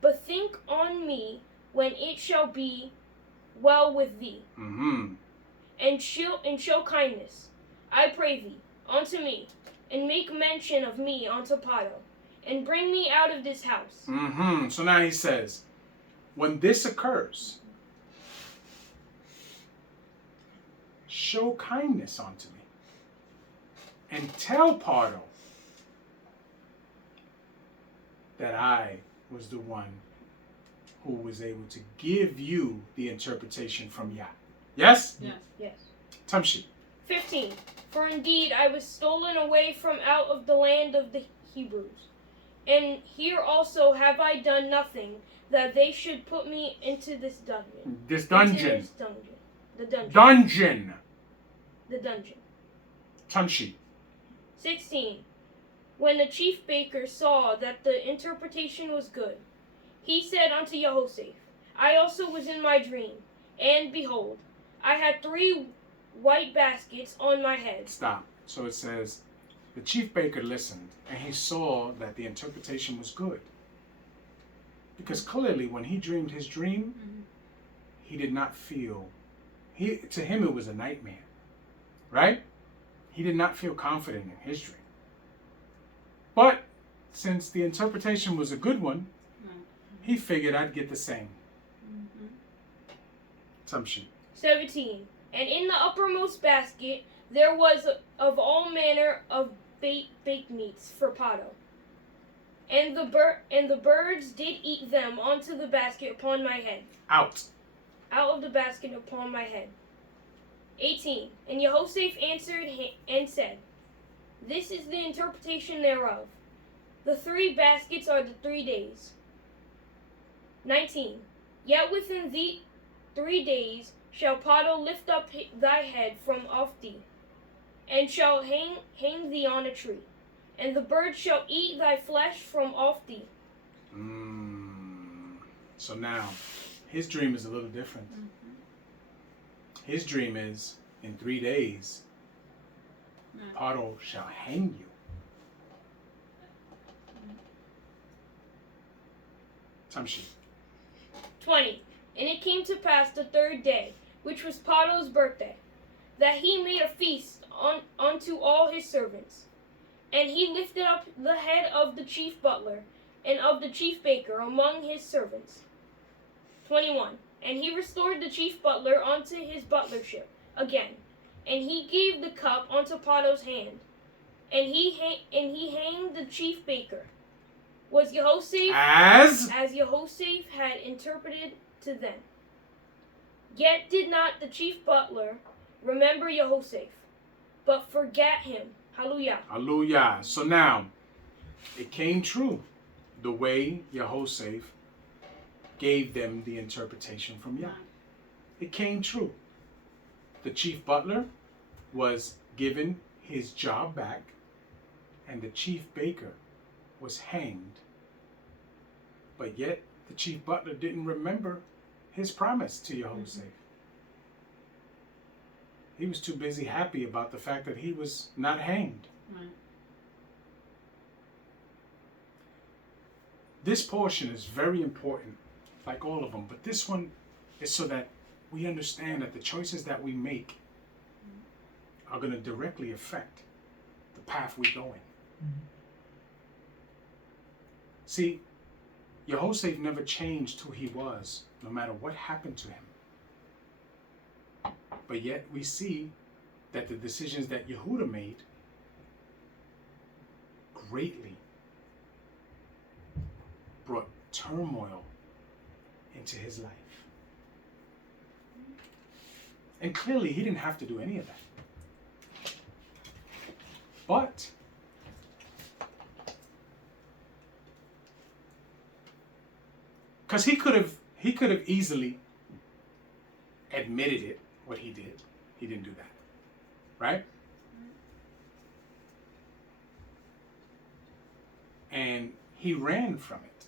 But think on me when it shall be well with thee. Mm-hmm. And show kindness, I pray thee, unto me, and make mention of me unto Pardo, and bring me out of this house. Mm-hmm. So now he says, when this occurs, show kindness unto me. And tell Pardo that I was the one who was able to give you the interpretation from Yah. Yes? Yes. Yes. Tumshi. 15. For indeed I was stolen away from out of the land of the Hebrews. And here also have I done nothing, that they should put me into this dungeon. This dungeon. Into this dungeon. The dungeon. Dungeon. The dungeon. Tumshi. 16. When the chief baker saw that the interpretation was good, he said unto Yehoshaphat, I also was in my dream, and behold, I had 3 white baskets on my head. Stop. So it says, the chief baker listened, and he saw that the interpretation was good. Because clearly, when he dreamed his dream, he did not feel, to him it was a nightmare, right? He did not feel confident in his dream. But since the interpretation was a good one, he figured I'd get the same. Tumshi. 17. And in the uppermost basket there was of all manner of baked meats for Pardo. And the birds did eat them onto the basket upon my head. Out of the basket upon my head. 18. And Yehoshaphat answered and said, This is the interpretation thereof. The 3 baskets are the 3 days. 19. Yet within the 3 days shall Pardo lift up thy head from off thee, and shall hang thee on a tree, and the birds shall eat thy flesh from off thee. So now, his dream is a little different. His dream is, in 3 days, Pardo shall hang you. Tumshi. 20. And it came to pass the 3rd day, which was Pardo's birthday, that he made a feast unto all his servants. And he lifted up the head of the chief butler and of the chief baker among his servants. 21. And he restored the chief butler unto his butlership again, and he gave the cup unto Pardo's hand, and he hanged the chief baker. Was Yehoshaphat as Yehoshaphat had interpreted to them. Yet did not the chief butler remember Yehoshaphat, but forgat him. Hallelujah. Hallelujah. So now, it came true the way Yehoshaphat gave them the interpretation from Yah. It came true. The chief butler was given his job back, and the chief baker was hanged. But yet, the chief butler didn't remember his promise to Yehoshaphat. He was too busy happy about the fact that he was not hanged. This portion is very important, like all of them, but this one is so that we understand that the choices that we make are going to directly affect the path we go in. See, Yehoshaphat never changed who he was, no matter what happened to him. But yet we see that the decisions that Yehuda made greatly brought turmoil into his life. And clearly he didn't have to do any of that. But because he could have easily admitted it, what he did. He didn't do that. Right? And he ran from it.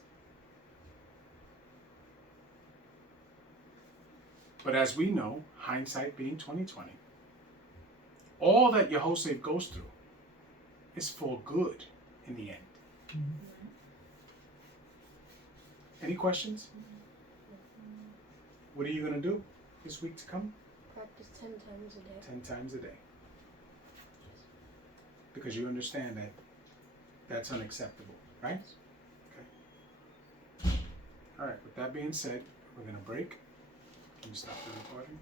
But as we know, hindsight being 20/20, all that Wayeishev goes through is for good in the end. Any questions? What are you going to do this week to come? Practice 10 times a day. 10 times a day. Because you understand that that's unacceptable, right? Okay. All right, with that being said, we're going to break. Can you stop the recording?